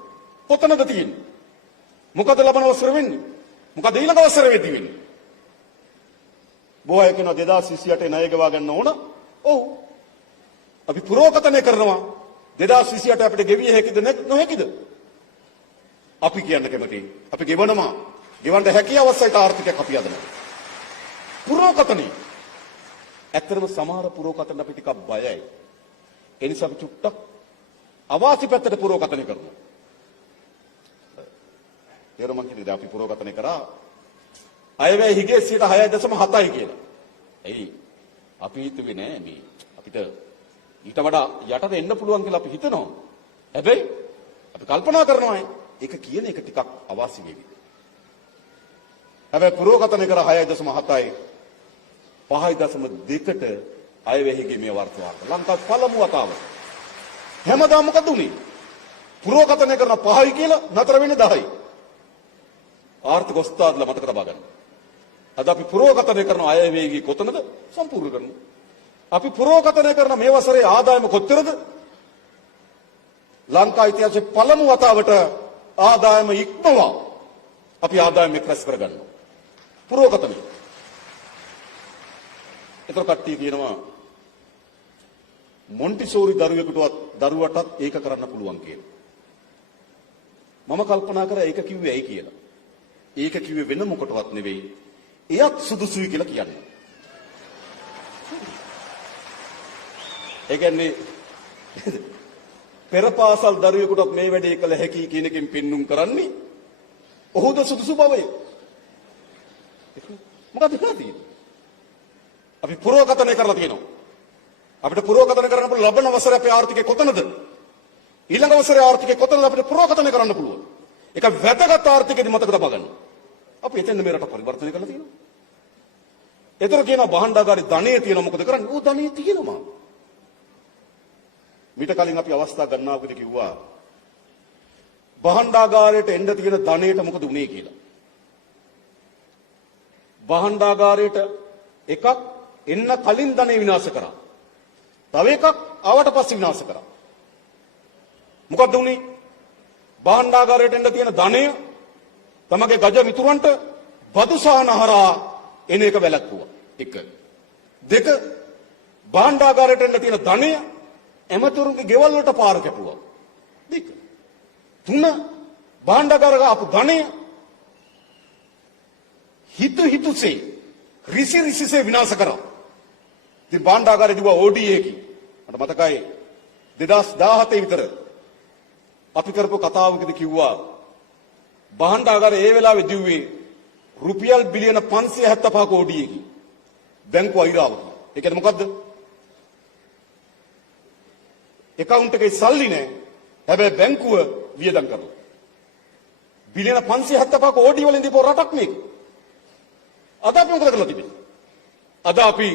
කොතනද තියෙන්නේ? මොකද ලබන වසර වෙන්නේ? මොකද ඊළඟ වසර වෙදී වෙන්නේ? බොහෝ අය කියනවා 2028 ණය ගෙවා ගන්න ඕන. ඔව්. අපි පුරෝකථනය කරනවා 2028 අපිට ගෙවිය හැකිද නොහැකිද? අපි කියන්න කැමතියි. අපි ගෙවනවා. ගෙවන්න හැකියාව සහිත ආර්ථිකයක් අපි හදනවා. පුරෝකථනය. ඇත්තටම සමහර පුරෝකථන අපි ටිකක් බයයි. ඒ නිසා අපි චුට්ටක් අවාසි පැත්තට පුරෝකථනය කරනවා. ඒර මං කියන්නේ අපි පුරෝකථනය කරා අයවැය හිගේ 6.7යි කියලා. එයි අපි හිතුවේ නෑ මේ අපිට ඊට වඩා යටට එන්න පුළුවන් කියලා අපි හිතනවා. හැබැයි අපි කල්පනා කරනවා ඒක කියන එක ටිකක් අවාසි වේවි. හැබැයි පුරෝකථනය කර 6.7යි 5.2ට අයවැහිගේ මේ වර්තමාන ලංකාවේ පළමු වතාව. හැමදාම මොකද උනේ? පුරෝකථනය කරන 5යි කියලා නතර වෙන්නේ 10යි. ආර්ථික ඔස්තාද්ලා මතක තබා ගන්න. අද අපි පුරෝකථනය කරන අයවැහිගේ කොතනද? සම්පූර්ණ කරනවා. අපි පුරෝකථනය කරන මේ වසරේ ආදායම කොච්චරද? ලංකා ඉතිහාසයේ පළමු වතාවට ආදායම ඉක්මවා අපි ආදායම එක්රැස් කරගන්නවා. පුරෝකථනය. ඒතර කට්ටිය කියනවා මොන්ටිසෝරි දරුවටත් ඒක කරන්න පුළුවන් කියලා. මම කල්පනා කරා ඒක කිව්වේ ඇයි කියලා. ඒක කිව්වේ වෙන මොකටවත් නෙවෙයි. එයත් සුදුසුයි කියලා කියන්නේ. ඒ කියන්නේ පෙරපාසල් දරුවෙකුට මේ වැඩේ කළ හැකි කියන එකෙන් පෙන්눔 කරන්නේ ඔහුද සුදුසු බවය. මොකද හිතන්නේ? අපි පුරෝගතනය කරලා තියෙනවා. අපිට පුරෝගතනය කරන්න පුළුවන් ලබන වසරේ අපේ ආර්ථිකය කොතනද? ඊළඟ වසරේ ආර්ථිකය කොතනද අපිට පුරෝගතනය කරන්න පුළුවන්. ඒක වැදගත් ආර්ථිකයේදී මතක තබා ගන්න. අපි එතෙන් මේ රට පරිවර්තනය කරලා තියෙනවා. ඒතර කියනවා භාණ්ඩාගාරේ ධනෙ තියෙනවා මොකද කරන්නේ? ඌ ධනෙ තියෙනවා. මීට කලින් අපි අවස්ථා ගන්නාවකදී කිව්වා භාණ්ඩාගාරයට එන්න තියෙන ධනෙට මොකද උනේ කියලා. භාණ්ඩාගාරයට එකක් එන්න කලින් ධනෙ විනාශ කරා. තව එකක් ආවට පස්සේ විනාශ කරා. මොකද්ද උනේ? භාණ්ඩාගාරයට එන්න තියෙන ධනය තමගේ ගජ මිතුරන්ට බදු සහනහරා එන එක වැළැක්වුවා. එක. දෙක භාණ්ඩාගාරයට එන්න තියෙන ධනය එමතුරුන්ගේ ගෙවල් වලට පාර කැපුවා. දෙක. තුන භාණ්ඩාගාරක ආපු ධනය හිතුසේ රිසිසේ විනාශ කරා. ඉතින් භාණ්ඩාගාරේ දිවා ODA එකේ මට මතකයි 2017 විතර අපි කරපු කතාවකදී කිව්වා භාණ්ඩාගාරේ ඒ වෙලාවේ දිව්වේ රුපියල් බිලියන 575ක ODA එකේ බැංකුව අයිරාව. ඒ කියන්නේ මොකද්ද? account එකේ සල්ලි නැහැ. හැබැයි බැංකුව වියදම් කරනවා. බිලියන 575ක ODA වලින් දීපු රටක් මේක. අද අපි මොකද කරලා තිබෙන්නේ? අද අපි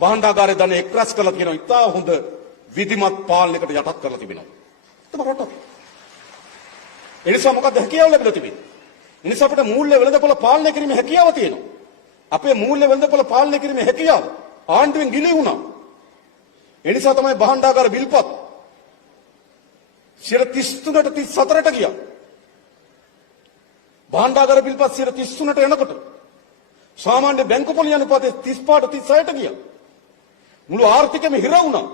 භාණ්ඩාගාරයේ ධන එක්රැස් කරලා තියෙනවා. ඉතා හොඳ විධිමත් පාලනයකට යටත් කරලා තිබෙනවා. ඒක රටක්. ඒ නිසා මොකද හැකියාව ලැබිලා තිබෙන්නේ? ඒ නිසා අපිට මූල්‍ය වෙළඳපොළ පාලනය කිරීමේ හැකියාව තියෙනවා. අපේ මූල්‍ය වෙළඳපොළ පාලනය කිරීමේ හැකියාව ආණ්ඩුවෙන් ගිලී වුණා. ඒ නිසා තමයි භාණ්ඩාගාර බිල්පත් 33ට 34ට ගියා. භාණ්ඩාගාර බිල්පත් 33ට එනකොට සාමාන්‍ය බැංකු පොලි අනුපාතය 35ට 36ට ගියා. මුළු ආර්ථිකයම හිර වුණා.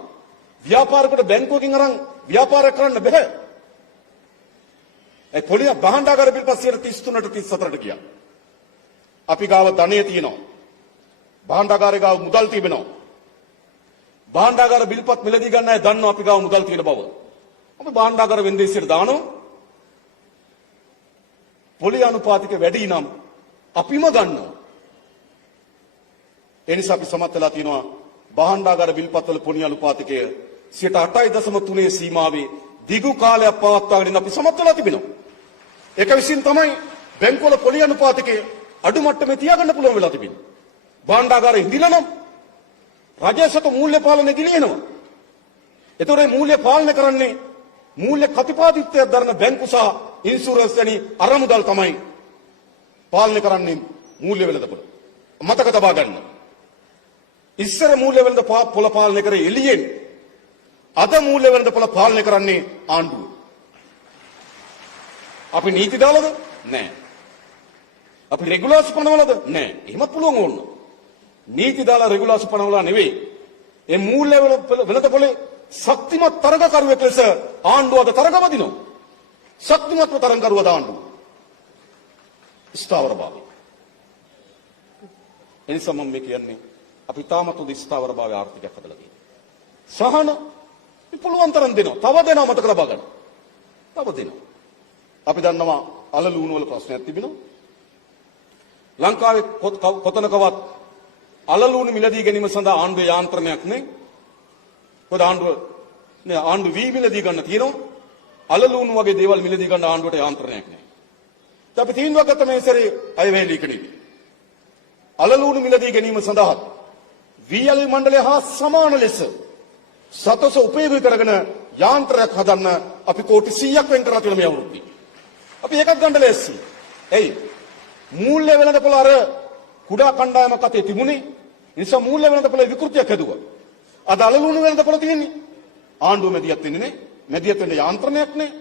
ව්‍යාපාරිකට බැංකුවකින් අරන් ව්‍යාපාරයක් කරන්න බෑ. ඒ පොලි භාණ්ඩාගාර බිල්පත් 33ට 34ට ගියා. අපි ගාව ධනෙ තියෙනවා. භාණ්ඩාගාරේ ගාව මුදල් තිබෙනවා. භාණ්ඩාගාර බිල්පත් මිලදී ගන්න අය දන්නවා අපි ගාව මුදල් තියෙන බව. අපි භාණ්ඩාගාර වෙන්දේසියට දානවා. පොලි අනුපාතික වැඩි නම් අපිම ගන්නවා. ඒ නිසා අපි සමත් වෙලා තියෙනවා භාණ්ඩාගාර බිල්පත්වල පොලි අනුපාතිකය 8.3 සීමාවේ දිගු කාලයක් පවත්වාගෙන අපි සමත් වෙලා තිබෙනවා. ඒක විසින් තමයි බැංකුවල පොලි අනුපාතිකය අඩු මට්ටමේ තියාගන්න පුළුවන් වෙලා තිබෙන්නේ. භාණ්ඩාගාරේ ඉඳිලා නම් රජසත මූල්‍ය පාලනය ගිලිනවා. ඒතොර මේ මූල්‍ය පාලනය කරන්නේ මූල්‍ය ප්‍රතිපාදිත්වයක් දරන බැංකු සහ ඉන්ෂුරන්ස් වැනි අරමුදල් තමයි පාලනය කරන්නේ මූල්‍ය වෙළඳපොළ. මතක තබා ගන්න. ඉස්සර මූල්‍ය වෙළඳපොළ පාලනය කරේ එළියෙන්. අද මූල්‍ය වෙළඳපොළ පාලනය කරන්නේ ආණ්ඩුව. අපි නීති දාලාද? නැහැ. අපි රෙගුලාසි පනවලාද? නැහැ. එහෙමත් පුළුවන් ඕන. නීති දාලා රෙගුලාසි පනවලා නෙවෙයි. මේ මූල්‍ය වෙළඳපොළේ ශක්තිමත් තරගකරුවෙක් ලෙස ආණ්ඩුව අද තරගවදිනවා. ශක්තිමත් තරගකරුවා ආණ්ඩුව. ස්ථාවර භාවය. එනිසා මම මේ කියන්නේ අපි තාමත් උද ස්ථාවර භාවය ආර්ථිකයක් හදලා තියෙනවා. සහන පුළුවන් තරම් දෙනවා. තව දෙනවා මතක ලබා ගන්න. තව දෙනවා. අපි දන්නවා අලලූණු වල ප්‍රශ්නයක් තිබෙනවා. ලංකාවේ කොතනකවත් අලලූණු මිලදී ගැනීම සඳහා ආණ්ඩුවේ යාන්ත්‍රණයක් නැහැ. පොද ආණ්ඩුව වී මිලදී ගන්න තියෙනවා. අලලූණු වගේ දේවල් මිලදී ගන්න ආණ්ඩුවට යාන්ත්‍රණයක් නැහැ. ඉතින් අපි තීන්දුවක් ගත්ත මේ සැරේ අයවැයලීකණී. අලලූණු මිලදී ගැනීම සඳහා වී මණ්ඩලය හා සමාන ලෙස සතස උපයෝගී කරගෙන යාන්ත්‍රයක් හදන්න අපි කෝටි 100ක් වෙන් කරලා තියෙන මේ අවුරුද්දේ. අපි ඒකත් ගන්න ලෑස්ති. එයි මූල්‍ය වෙළඳපොළ අර කුඩා කණ්ඩායමක් අතේ තිබුණේ. ඒ නිසා මූල්‍ය වෙළඳපොළ විකෘතියක් හැදුවා. අද අලලූණු වෙළඳපොළ තියෙන්නේ. ආණ්ඩුව මැදිහත් වෙන්නේ නැහැ. මැදිහත් වෙන්න යාන්ත්‍රණයක් නැහැ.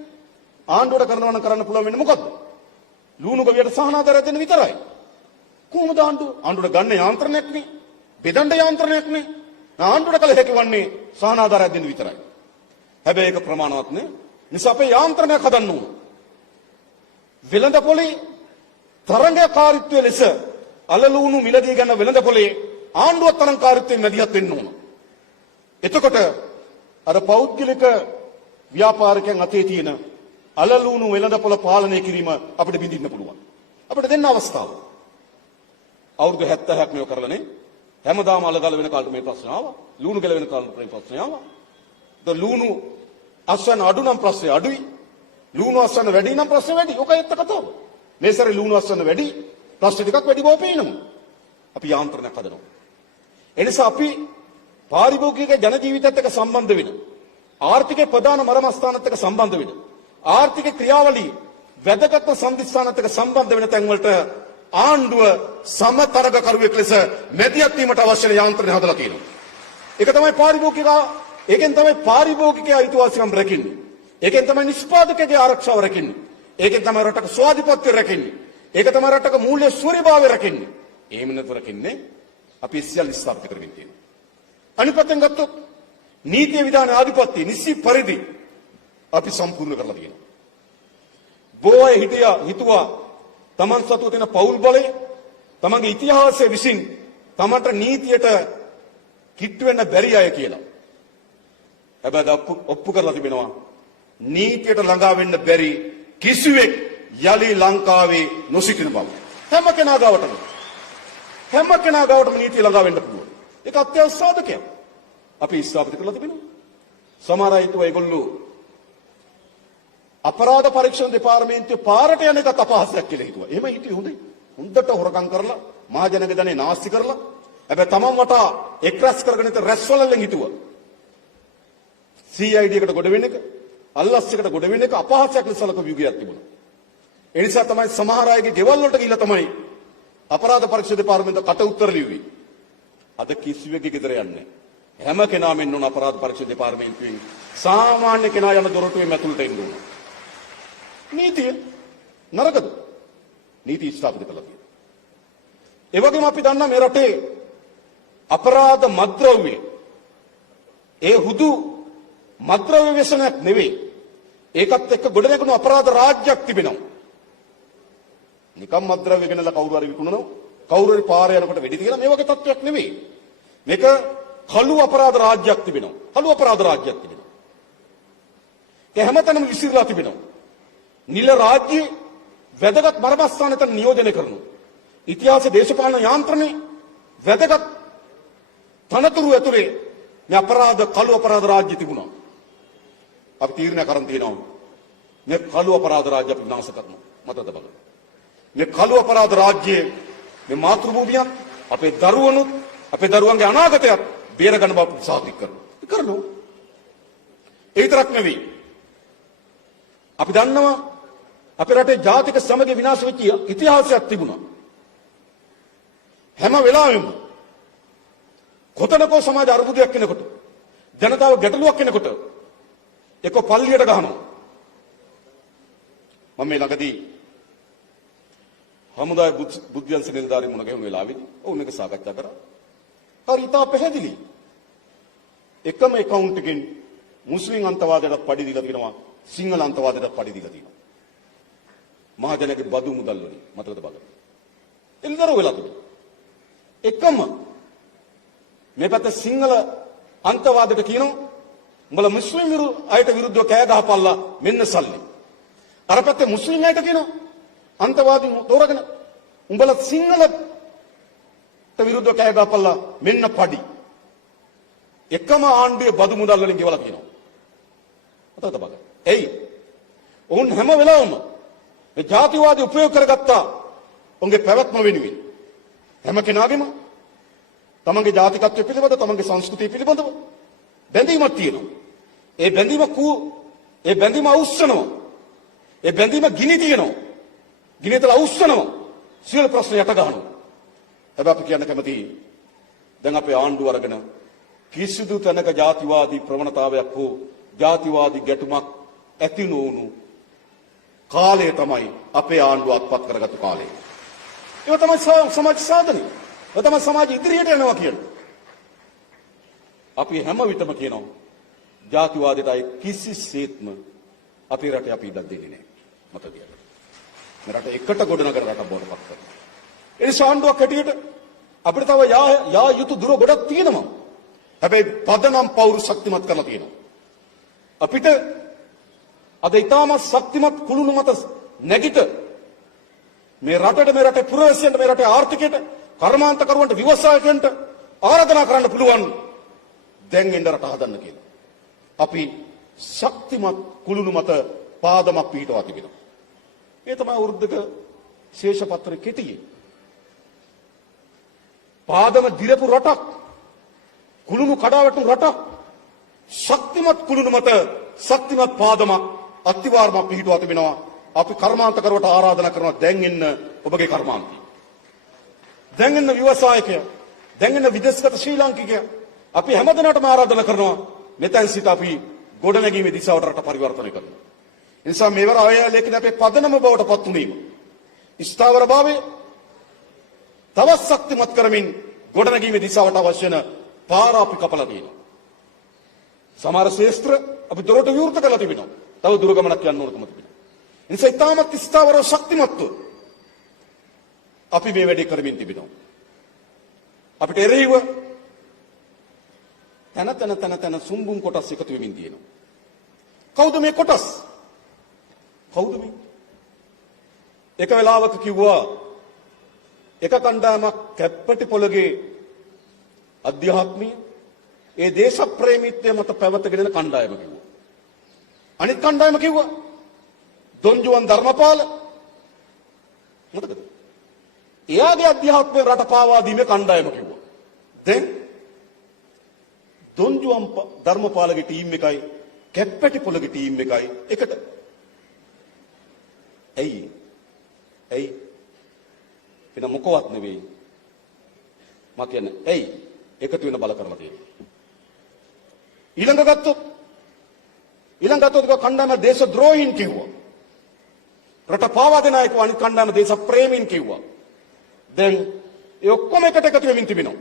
ආණ්ඩුවට කරනවා නම් කරන්න පුළුවන් වෙන්නේ මොකද්ද? ලූණු ගොවියට සහනාධාරය දෙන්න විතරයි. කොහොමද ආණ්ඩුවට ගන්න යාන්ත්‍රණයක් නේ? බෙදන්න යාන්ත්‍රණයක් නේ? ආණ්ඩුවට කල හැකි වන්නේ සහනාධාරය දෙන්න විතරයි. හැබැයි ඒක ප්‍රමාණවත් නේ. නිසා අපේ යාන්ත්‍රණයක් හදන්න ඕන. වෙළඳපොළේ තරංගකාරීත්වය ලෙස අලලූණු මිලදී ගන්න වෙළඳපොළේ ආණ්ඩුව තරංගකාරීත්වයෙන් මැදිහත් වෙන්න ඕන. එතකොට අර පෞද්ගලික ව්‍යාපාරිකයන් අතේ තියෙන අලලුණු වෙළඳපොළ පාලනය කිරීම අපිට බිඳින්න පුළුවන්. අපිට දෙන්න අවස්ථාව. අවුරුදු 70ක් මේක කරලා නේ. හැමදාම අලගල වෙන කාලේ මේ ප්‍රශ්න ආවා. ලුණු ගල වෙන කාලේ මේ ප්‍රශ්න ආවා. ලුණු අස්වැන්න අඩු නම් ප්‍රශ්නේ අඩුයි. ලුණු අස්වැන්න වැඩි නම් ප්‍රශ්නේ වැඩි. ඔක ඇත්ත කතාව. මේ සැරේ ලුණු අස්වැන්න වැඩි, ප්‍රශ්න ටිකක් වැඩි බව පේනවා. අපි යාන්ත්‍රණයක් හදනවා. එනිසා අපි පාරිභෝගික ජන ජීවිතයත් එක්ක සම්බන්ධ වෙන, ආර්ථිකයේ ප්‍රධාන මර්මස්ථානත් එක්ක සම්බන්ධ වෙන, ආර්ථික ක්‍රියාවලිය වැදගත් සම්දිස්ථානත් එක්ක සම්බන්ධ වෙන තැන් වලට ආණ්ඩුව සමතරගකරුවෙක් ලෙස මැදිහත් වීමට අවශ්‍ය යාන්ත්‍රණය හදලා තියෙනවා. ඒක තමයි ඒකෙන් තමයි පාරිභෝගිකයා අයිතිවාසිකම් රැකෙන්නේ. ඒකෙන් තමයි නිෂ්පාදකයාගේ ආරක්ෂාව රැකෙන්නේ. ඒකෙන් තමයි රටක ස්වාධිපත්‍යය රැකෙන්නේ. ඒක තමයි රටක මූල්‍ය සූරිභාවය රැකෙන්නේ. එහෙම නැතුව රැකෙන්නේ අපි සියල්ල ස්ථාපිත කරගෙන තියෙනවා. අනිත් පැත්තෙන් ගත්තොත් නීතිය විධාන ආධිපත්‍ය නිසි පරිදි අපි සම්පූර්ණ කරලා තියෙනවා. බොහෝ අය හිතුවා තමන් සතුව තියෙන පෞල් බලය, තමන්ගේ ඉතිහාසය විසින් තමන්ට නීතියට කිට්ටු වෙන්න බැරි අය කියලා. හැබැයි ඔප්පු කරලා තිබෙනවා නීතියට ළඟා වෙන්න බැරි කිසිවෙක් යලි ලංකාවේ නොසිටින බව. හැම කෙනා ගාවටම නීතිය ළඟා වෙන්න පුළුවන්. ඒක අත්‍යවශ්‍ය සාධකයක්. අපි ස්ථාපිත කරලා තිබෙනවා. සමහර අය හිතුවා ඒගොල්ලෝ අපරාධ පරීක්ෂණ දෙපාර්තමේන්තුවේ පාරට යන එකත් අපහාසයක් කියලා හිතුවා. එහෙම හිතුවේ හොඳයි. හොඳට හොරකම් කරලා මහජනක ධනෙ නාස්ති කරලා හැබැයි තමන් වටා එක්රැස් කරගෙන ඉත රැස්වලෙන් හිතුවා. CID එකට ගොඩ වෙන එක, අල්ලස් එකට ගොඩ වෙන එක අපහාසයක් ලෙස සැලකුව යුගයක් තිබුණා. ඒ නිසා තමයි සමහර අයගේ ගෙවල් වලට ගිහිල්ලා තමයි අපරාධ පරීක්ෂණ දෙපාර්තමේන්තුව කට උත්තර ලිව්වේ. අද කිසිවෙකුගේ ගෙදර යන්නේ නැහැ. හැම කෙනාම එන්න ඕන අපරාධ පරීක්ෂණ දෙපාර්තමේන්තුවෙන්. සාමාන්‍ය කෙනා යන දොරටුවෙන් ඇතුළට එන්න ඕන. නීතිය නරකද? නීති ස්ථාපිත කළා කියලා. ඒ වගේම අපි දන්නා මේ රටේ අපරාධ මත්ද්‍රව්‍ය ඒ හුදු මත්ද්‍රව්‍ය ව්‍යසනයක් නෙවෙයි. ඒකත් එක්ක ගොඩ නැගුණු අපරාධ රාජ්‍යයක් තිබෙනවා. නිකම් මත්ද්‍රව්‍ය ගෙනලා කවුරු හරි විකුණනවා, කවුරු හරි පාරේ යනකොට වෙඩි තියලා මේ වගේ තත්ත්වයක් නෙවෙයි. මේක කළු අපරාධ රාජ්‍යයක් තිබෙනවා. කළු අපරාධ රාජ්‍යයක් තිබෙනවා. ඒ හැමතැනම විසිරලා තිබෙනවා. නිල රාජ්‍ය වැදගත් මර්මස්ථානයට නියෝජනය කරනවා. ඉතිහාස දේශපාලන යාන්ත්‍රණේ වැදගත් තනතුරු ඇතුලේ මේ අපරාධ කළු අපරාධ රාජ්‍ය තිබුණා. අපි තීරණය කරන් තියෙනවා මේ කළු අපරාධ රාජ්‍ය අපි විනාශ කරනවා. මතකද බලන්න. මේ කළු අපරාධ රාජ්‍යයේ මේ මාතෘභූමියත් අපේ දරුවනුත් අපේ දරුවන්ගේ අනාගතයත් බේරගන්න බව උත්සාහ කරනවා. ඒ විතරක් නෙවෙයි. අපි දන්නවා අපේ රටේ ජාතික සමගිය විනාශ වෙච්ච ඉතිහාසයක් තිබුණා. හැම වෙලාවෙම කොතනකෝ සමාජ අර්බුදයක් වෙනකොට, ජනතාව ගැටලුවක් වෙනකොට එක පල්ලියට ගහනවා. මම මේ ළඟදී හමුදාය බුද්ධ්‍යංශ නිලධාරී මුණ ගැහුණු වෙලාවේදී ඔවුන් එක සාකච්ඡා කරා. හරි ඉතා පැහැදිලි. එකම account එකෙන් මුස්ලිම් අන්තවාදයට පඩි දීලා තියෙනවා, සිංහල අන්තවාදයට පඩි දීලා තියෙනවා. මහජනගේ බදු මුදල් වලින් මතකද බලන්න. එල්දර වෙලා තිබුණා. එකම මේ පැත්ත සිංහල අන්තවාදයට කියනවා උඹලා මුස්ලිම් අයට විරුද්ධව කෑ ගහපල්ලා මෙන්න සල්ලි. අර පැත්තේ මුස්ලිම් අයට කියනවා අන්තවාදී තෝරගෙන උඹලා සිංහලට විරුද්ධව කෑ ගහපල්ලා මෙන්න පඩි. එකම ආණ්ඩුවේ බදු මුදල් වලින් ගෙවලා කියනවා. මතකද බලන්න. එයි ඔවුන් හැම වෙලාවෙම මේ ජාතිවාදී උපයෝග කරගත්තා උන්ගේ පැවැත්ම වෙනුවෙන්. හැම කෙනාගේම තමන්ගේ ජාතිකත්වය පිළිබඳ, තමන්ගේ සංස්කෘතිය පිළිබඳව බැඳීමක් තියෙනවා. ඒ බැඳීම අවුස්සනවා. ඒ බැඳීම ගිනි තියනවා. ගිනිතල අවුස්සනවා. සියලු ප්‍රශ්න යට ගන්නවා. හැබැයි අපි කියන්න කැමතියි දැන් අපේ ආණ්ඩුව අරගෙන කිසිදු තැනක ජාතිවාදී ප්‍රවණතාවයක් හෝ ජාතිවාදී ගැටුමක් ඇති නොවුණු කාලය තමයි අපේ ආණ්ඩුව අත්පත් කරගත්තු කාලය. ඒක තමයි සමාජ සාධනය. ඒක තමයි සමාජ ඉදිරියට යනවා කියන්නේ. අපි හැම විටම කියනවා ජාතිවාදයට අය කිසිසේත්ම අපේ රටේ අපි ඉඩක් දෙන්නේ නැහැ. මතකද? මේ රට එකට ගොඩනගන රටක් බවට පත් කරනවා. ඒ නිසා ආණ්ඩුවක් හැටියට අපිට තව යා යුතු දුර ගොඩක් තියෙනවා. හැබැයි පදනම් පෞරු ශක්තිමත් කරලා තියෙනවා. අපිට අද ඊටම ශක්තිමත් කුළුණු මත නැගිට මේ රටේ පුරවැසියන්ට මේ රටේ ආර්ථිකයට කර්මාන්තකරුවන්ට ව්‍යවසායකයන්ට ආරාධනා කරන්න පුළුවන් දැන් එන්න රට හදන්න කියලා. අපි ශක්තිමත් කුළුණු මත පාදමක් පිහිටවා තිබෙනවා. මේ තමයි වෘද්ධක ශේෂපත්‍රයේ කෙටියේ. පාදම දිරපු රටක්, කුළුණු කඩාවැටුණු රටක්, ශක්තිමත් කුළුණු මත ශක්තිමත් පාදමක් අත්තිවාරමක් පිහිටවා තිබෙනවා. අපි කර්මාන්තකරුවට ආරාධනා කරනවා දැන් එන්න ඔබගේ කර්මාන්තය. දැන් එන්න ව්‍යවසායකයා, දැන් එන්න විදේශගත ශ්‍රී ලාංකිකයා. අපි හැමදෙනාටම ආරාධනා කරනවා මෙතෙන් සිට අපි ගොඩනැගීමේ දිශාවට රට පරිවර්තනය කරනවා. ඒ නිසා මේවර ආය ලේඛන අපේ පදනම බවට පත් වුණීම. ස්ථාවරභාවය තවත් ශක්තිමත් කරමින් ගොඩනැගීමේ දිශාවට අවශ්‍ය වෙන පාර අපි කපලා තියෙනවා. සමහර ශේෂ්ත්‍ර අපි දොරට විවෘත කරලා තිබෙනවා. තව දුර ගමනක් යන්න ඕනකම තිබෙනවා. ඒ නිසා ඊටමත් ස්ථාවරව ශක්තිමත්ව අපි මේ වැඩේ කරමින් තිබෙනවා. අපිට එරෙහිව තන සුම්බුම් කොටස් එකතු වෙමින් තියෙනවා. කවුද මේ කොටස්? කවුද මේ? එක වෙලාවක කිව්වා එක කණ්ඩායමක් කැප්පටි පොළගේ අධ්‍යාත්මීය ඒ දේශ ප්‍රේමීත්වය මත පැවතගෙන යන කණ්ඩායම කිව්වා. අනිත් කණ්ඩායම කිව්වා දොන්ජුවන් ධර්මපාල මොකද? එයාගේ අධ්‍යාත්මය රට පාවා දීමේ කණ්ඩායම කිව්වා. දැන් දොන්ජුවන් ධර්මපාලගේ ටීම් එකයි කැප්පටි පොළගේ ටීම් එකයි එකට. ඇයි වෙන මොකවත් නෙවෙයි. මම කියන්නේ ඇයි එකතු වෙන බල කරලා තියෙන්නේ. ඊළඟ ගත්තොත් කණ්ඩායම දේශ ද්‍රෝහීන් කිව්වා. රට පාවා දෙන අය අනිත් කණ්ඩායම දේශ ප්‍රේමීන් කිව්වා. දැන් ඒ ඔක්කොම එකට එකතු වෙමින් තිබෙනවා.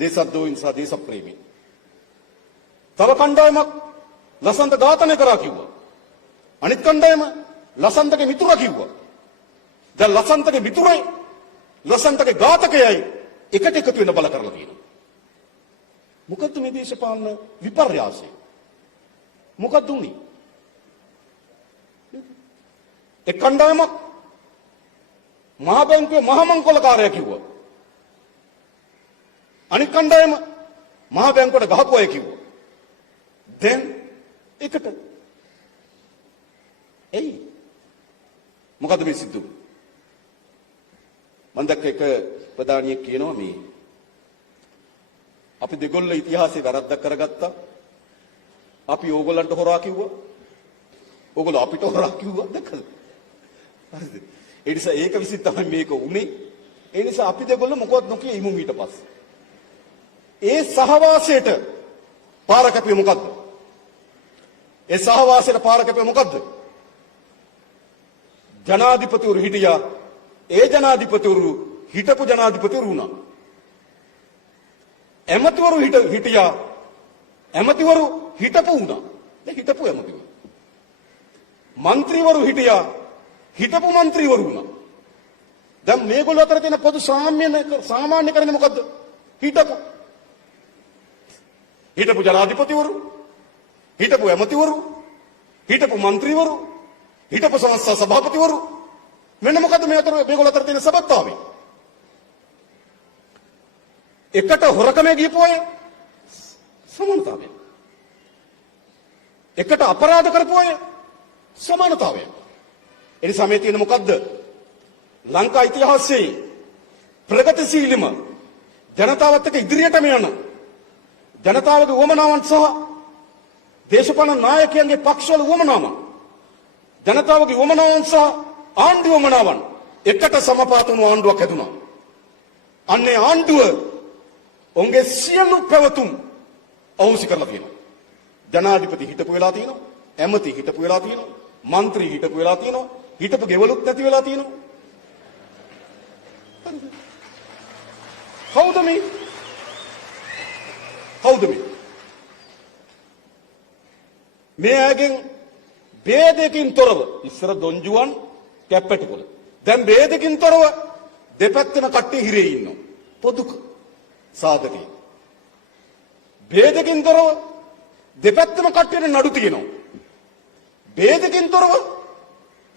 දේශද්‍රෝහීන් සහ දේශ ප්‍රේමීන්. තව කණ්ඩායමක් ලසන්ත ඝාතනය කරා කිව්වා. අනිත් කණ්ඩායම ලසන්තගේ මිතුරා කිව්වා. දැන් ලසන්තගේ මිතුරයි ලසන්තගේ ඝාතකයයි එකට එකතු වෙන බල කරලා තියෙනවා. මොකද්ද මේ දේශපාලන විපර්යාසය? මොකද්ද උනේ? ඒ කණ්ඩායමක් මහ බැංකුවේ මහ මංකොලකාරයා කිව්වා. අනිත් කණ්ඩායම මහ බැංකුවට ගහපු අය කිව්වා. දැන් එකට එයි මොකද්ද මේ සිද්ධ වුනේ? මම දැක්ක එක ප්‍රධානියෙක් කියනවා මේ අපි දෙගොල්ල ඉතිහාසයේ වැරද්දක් කරගත්තා. අපි ඕගොල්ලන්ට හොරා කිව්වා. ඕගොල්ලෝ අපිට හොරා කිව්වා. දැක්කද? හරිද? ඒ නිසා ඒක විසින් තමයි මේක උනේ. ඒ නිසා අපි දෙගොල්ල මොකවත් නොකිය ඉමු ඊට පස්සේ. ඒ සහවාසයට පාර කැපුවේ මොකද්ද? ඒ සහවාසයට පාර කැපුවේ මොකද්ද? ජනාධිපතිවරු හිටියා. ඒ ජනාධිපතිවරු හිටපු ජනාධිපතිවරු වුණා. ඇමතිවරු හිටියා. ඇමතිවරු හිටපු වුණා. දැන් හිටපු ඇමතිවරු. മന്ത്രിවරු හිටියා. හිටපු മന്ത്രിවරු වුණා. දැන් මේගොල්ලෝ අතර තියෙන පොදු සාමාන්‍ය කරන්නේ මොකද්ද? හිටපු ජනාධිපතිවරු, හිටපු ඇමතිවරු, හිටපු മന്ത്രിවරු, හිටපු සංස්ථා සභාපතිවරු. මෙන්න මොකද්ද මේගොල්ලෝ අතර තියෙන සබත්තාවේ? එකට හොරකමේ ගියපු අය සමානතාවය. එකට අපරාධ කරපු අය සමානතාවය. ඒ නිසා මේ තියෙන මොකද්ද? ලංකා ඉතිහාසයේ ප්‍රගතිශීලීම ජනතාවත් එක්ක ඉදිරියටම යන ජනතාවගේ වමනාවන් සහ දේශපාලන නායකයන්ගේ පක්ෂවල වමනාවන් ජනතාවගේ වමනාවන් සහ ආණ්ඩුව වමනාවන් එකට සමපාත වුණු ආණ්ඩුවක් හැදුනා. අන්නේ ආණ්ඩුව ඔවුන්ගේ සියලු පැවතුම් අවශ්‍ය කරලා තියෙනවා. ජනාධිපති හිටපු වෙලා තියෙනවා, ඇමති හිටපු වෙලා තියෙනවා, മന്ത്രി හිටපු වෙලා තියෙනවා, හිටපු ගෙවලුත් නැති වෙලා තියෙනවා. කවුද මේ? මේ අයගෙන් ભેදකින් තොරව ඉස්සර දොන්ජුවන් කැප්පටිපොළ. දැන් ભેදකින් තොරව දෙපැත්තම කට්ටිය හිරේ ඉන්නවා. පොදු සාධකයි. ભેදකින් තොරව දෙපැත්තම කට්ටියට නඩු තියෙනවා. ભેදකින් තොරව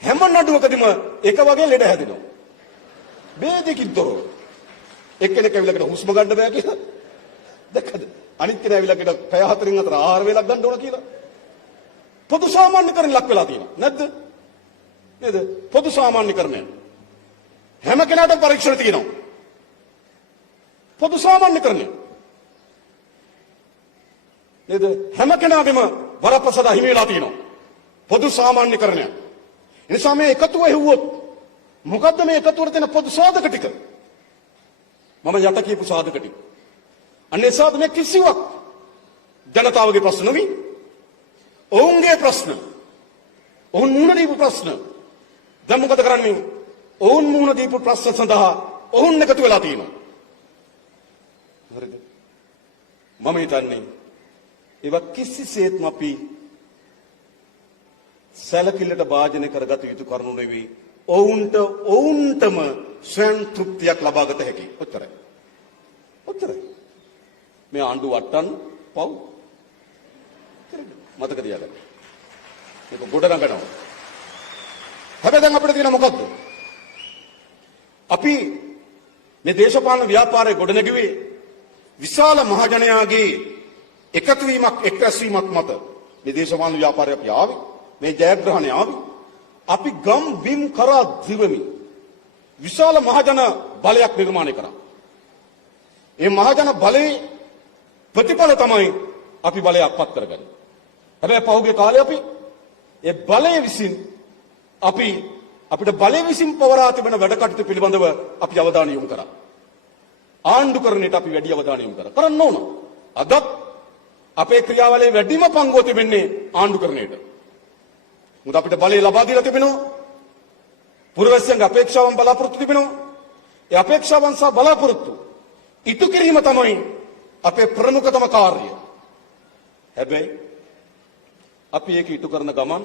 හැම නඩුවකදීම එක වගේ ලෙඩ හැදෙනවා. ભેදකින් තොරව. එක්කෙනෙක් ඇවිල්ලා හුස්ම ගන්න බෑ කියලා. දැක්කද? අනිත් කෙනා ඇවිල්ලා කියන පැය 4න් 4 ආහාර වේලක් ගන්න ඕන කියලා. පොදු සාමාන්‍යකරණ ලක් වෙලා තියෙනවා. නැද්ද? නේද? පොදු සාමාන්‍යකරණය. හැම කෙනාටම පරීක්ෂණ තියෙනවා. පොදු සාමාන්‍යකරණය. නේද? හැම කෙනාගේම වරප්‍රසාද හිමි වෙලා තියෙනවා. පොදු සාමාන්‍යකරණය. එනිසා මේ එකතුව හෙව්වොත් මොකද්ද මේ එකතුවට තියෙන පොදු සාධක ටික? මම යට කියපු සාධක ටික. අන්නේ සාධක කිසිවක් ජනතාවගේ ප්‍රශ්න නෙවෙයි. ඔවුන්ගේ ප්‍රශ්න. ඔවුන් මුණ දීපු ප්‍රශ්න. දැන් මොකද කරන්නේ? ඔවුන් මුණ දීපු ප්‍රශ්න සඳහා ඔවුන් එකතු වෙලා තියෙනවා. හරිද? මම හිතන්නේ ඒවා කිසිසේත්ම අපි සැලකිල්ලට භාජනය කරගත යුතු කරුණු නෙවෙයි. ඔවුන්ටම ස්වයං තෘප්තියක් ලබාගත හැකි. ඔච්චරයි. ඔච්චරයි. මේ ආණ්ඩුව වට්ටන්න පව්. මතක තියාගන්න. මේක ගොඩ නගනවා. හැබැයි දැන් අපිට තියෙන මොකක්ද? අපි මේ දේශපාලන ව්‍යාපාරයේ ගොඩනැගුවේ විශාල මහජනයාගේ එකතු වීමක් එක්රැස්වීමක් මත මේ දේශපාලන ව්‍යාපාරය අපි ආවේ. මේ ජයග්‍රහණය ආවේ. අපි ගම් බිම් කරා දිවමි. විශාල මහජන බලයක් නිර්මාණය කරා. ඒ මහජන බලයේ ප්‍රතිඵල තමයි අපි බලය අත්පත් කරගන්නේ. හැබැයි පහුගිය කාලේ අපි ඒ බලය විසින් අපිට බලය විසින් පවරා තිබෙන වැඩ කටයුතු පිළිබඳව අපි අවධානය යොමු කරා. ආණ්ඩුකරණයට අපි වැඩි අවධානය යොමු කරා. කරන්න ඕන. අදත් අපේ ක්‍රියාවලියේ වැඩිම පංගුව තිබෙන්නේ ආණ්ඩුකරණයට. මොකද අපිට බලය ලබා දීලා තිබෙනවා. පුරවැසියන්ගේ අපේක්ෂාවන් බලාපොරොත්තු තිබෙනවා. ඒ අපේක්ෂාවන් සහ බලාපොරොත්තු ඉටු කිරීම තමයි අපේ ප්‍රමුඛතම කාර්යය. හැබැයි අපි ඒක ඉටු කරන ගමන්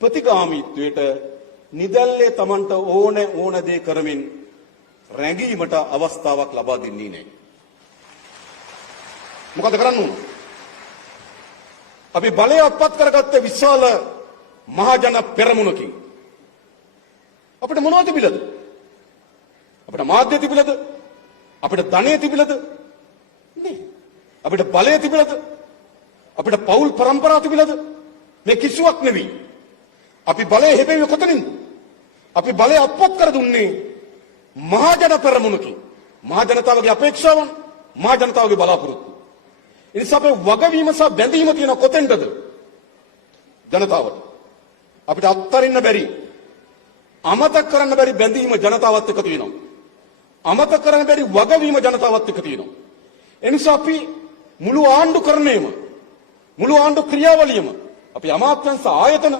ප්‍රතිගාමීත්වයට නිදැල්ලේ Tamanට ඕන දේ කරමින් රැඟීමට අවස්ථාවක් ලබා දෙන්නේ නැහැ. මොකද කරන්න ඕන? අපි බලය අත්පත් කරගත්ත විශාල මහජන පෙරමුණකින් අපිට මොනවද තිබිලද? අපිට මාධ්‍ය තිබිලද? අපිට ධනය තිබිලද? නේ. අපිට බලය තිබිලද? අපිට පෞල් પરම්පරාව තිබිලද? මේ කිසිවක් නෙවෙයි. අපි බලය හැබැයි කොතනින්ද? අපි බලය අත්පත් කර දුන්නේ මහජන පෙරමුණකින්. මහජනතාවගේ අපේක්ෂාවන්, මහජනතාවගේ බලාපොරොත්තු. ඒ නිසා අපේ වගවීම සහ බැඳීම තියෙන කොතෙන්ද? ජනතාවට. අපිට අත්තරින්න බැරි, අමතක කරන්න බැරි බැඳීම ජනතාවත් එක්ක තියෙනවා. අමතක කරන්න බැරි වගවීම ජනතාවත් එක්ක තියෙනවා. ඒ නිසා අපි මුළු ආණ්ඩුකරණයම, මුළු ආණ්ඩු ක්‍රියාවලියම, අපි අමාත්‍යංශ ආයතන